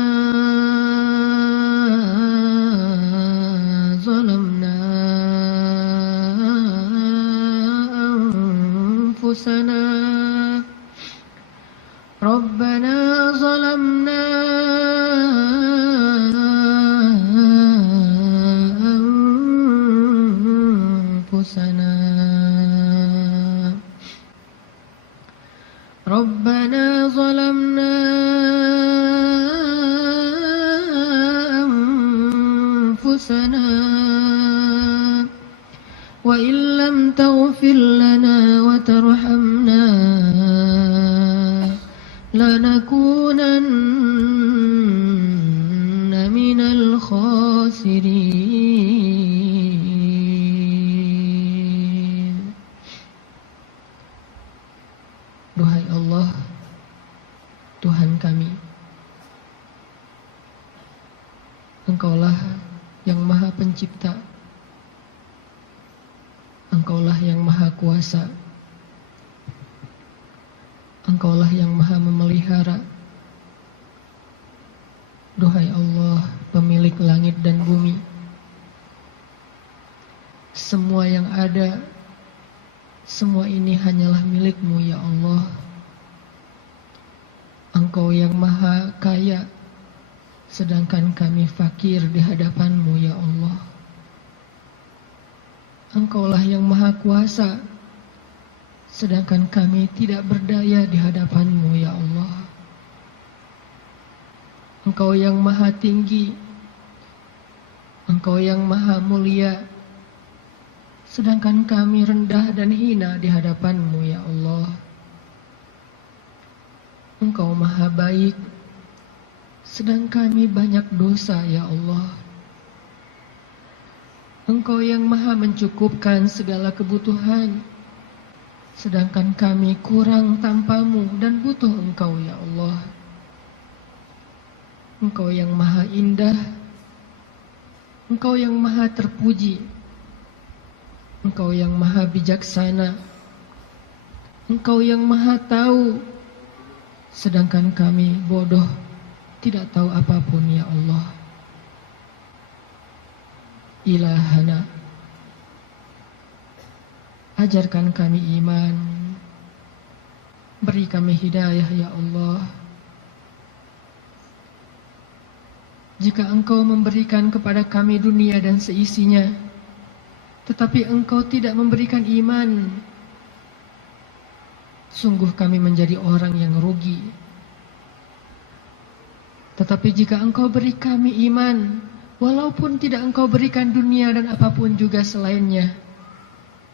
zalamna anfusana. Rabbana zalamna anfusana. Rabbana zalamna anfusana wa illam taghfir lana wa tarhamna lanakunanna minal khasirin. Duhai Allah, Tuhan kami, Engkaulah yang Maha Pencipta, Engkaulah yang Maha Kuasa, Engkaulah yang Maha Memelihara, Duhai Allah, pemilik langit dan bumi, semua yang ada, semua ini hanyalah milik-Mu ya Allah. Engkau yang maha kaya, sedangkan kami fakir di hadapan-Mu ya Allah. Engkaulah yang maha kuasa, sedangkan kami tidak berdaya di hadapan-Mu ya Allah. Engkau yang maha tinggi, Engkau yang maha mulia, sedangkan kami rendah dan hina di hadapan-Mu ya Allah. Engkau maha baik, sedang kami banyak dosa ya Allah. Engkau yang maha mencukupkan segala kebutuhan, sedangkan kami kurang tanpa-Mu dan butuh Engkau ya Allah. Engkau yang maha indah, Engkau yang maha terpuji, Engkau yang maha bijaksana, Engkau yang maha tahu, sedangkan kami bodoh, tidak tahu apapun ya Allah. Ilahana, ajarkan kami iman, beri kami hidayah ya Allah. Jika Engkau memberikan kepada kami dunia dan seisinya, tetapi Engkau tidak memberikan iman, sungguh kami menjadi orang yang rugi. Tetapi jika Engkau beri kami iman, walaupun tidak Engkau berikan dunia dan apapun juga selainnya,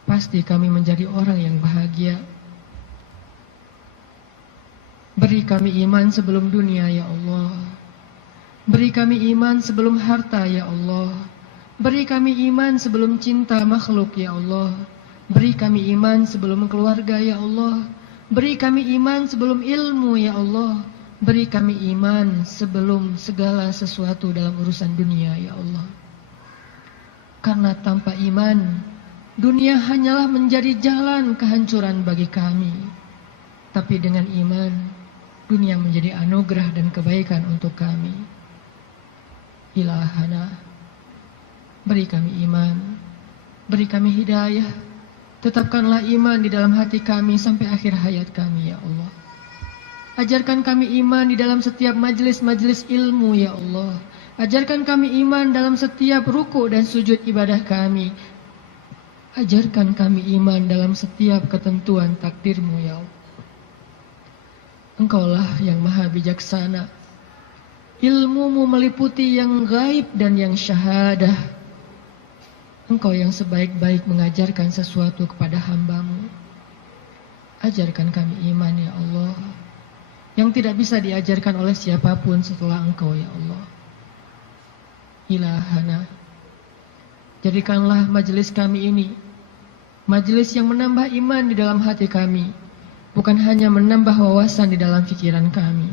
pasti kami menjadi orang yang bahagia. Beri kami iman sebelum dunia ya Allah. Beri kami iman sebelum harta ya Allah. Beri kami iman sebelum cinta makhluk ya Allah. Beri kami iman sebelum keluarga ya Allah. Beri kami iman sebelum ilmu ya Allah. Beri kami iman sebelum segala sesuatu dalam urusan dunia ya Allah. Karena tanpa iman, dunia hanyalah menjadi jalan kehancuran bagi kami. Tapi dengan iman, dunia menjadi anugerah dan kebaikan untuk kami. Ilahana, beri kami iman, beri kami hidayah, tetapkanlah iman di dalam hati kami sampai akhir hayat kami ya Allah. Ajarkan kami iman di dalam setiap majelis-majelis ilmu ya Allah. Ajarkan kami iman dalam setiap ruku dan sujud ibadah kami. Ajarkan kami iman dalam setiap ketentuan takdir-Mu ya Allah. Engkaulah yang maha bijaksana. Ilmu-Mu meliputi yang gaib dan yang syahadah. Engkau yang sebaik-baik mengajarkan sesuatu kepada hamba-Mu. Ajarkan kami iman ya Allah, yang tidak bisa diajarkan oleh siapapun setelah Engkau ya Allah. Ilahana, jadikanlah majelis kami ini majelis yang menambah iman di dalam hati kami, bukan hanya menambah wawasan di dalam pikiran kami.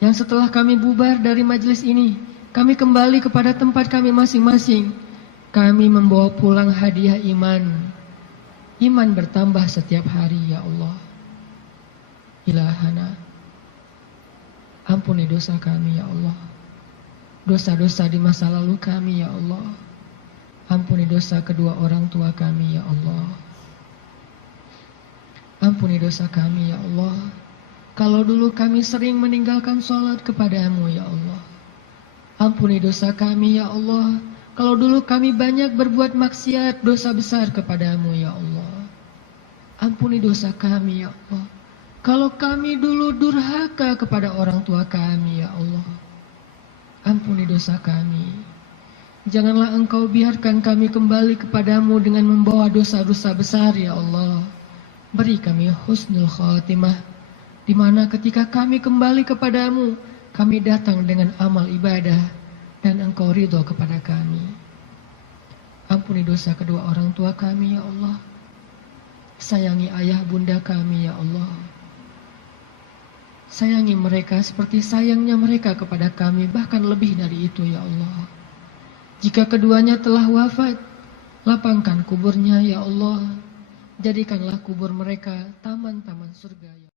Yang setelah kami bubar dari majelis ini, kami kembali kepada tempat kami masing-masing. Kami membawa pulang hadiah iman. Iman bertambah setiap hari ya Allah. Ilahana, ampuni dosa kami ya Allah. Dosa-dosa di masa lalu kami ya Allah. Ampuni dosa kedua orang tua kami ya Allah. Ampuni dosa kami ya Allah. Kalau dulu kami sering meninggalkan sholat kepada-Mu ya Allah. Ampuni dosa kami ya Allah. Kalau dulu kami banyak berbuat maksiat, dosa besar kepada-Mu ya Allah. Ampuni dosa kami ya Allah. Kalau kami dulu durhaka kepada orang tua kami ya Allah. Ampuni dosa kami. Janganlah Engkau biarkan kami kembali kepada-Mu dengan membawa dosa-dosa besar ya Allah. Beri kami husnul khatimah, di mana ketika kami kembali kepada-Mu, kami datang dengan amal ibadah dan Engkau ridho kepada kami. Ampuni dosa kedua orang tua kami ya Allah. Sayangi ayah bunda kami ya Allah. Sayangi mereka seperti sayangnya mereka kepada kami, bahkan lebih dari itu ya Allah. Jika keduanya telah wafat, lapangkan kuburnya ya Allah. Jadikanlah kubur mereka taman-taman surga ya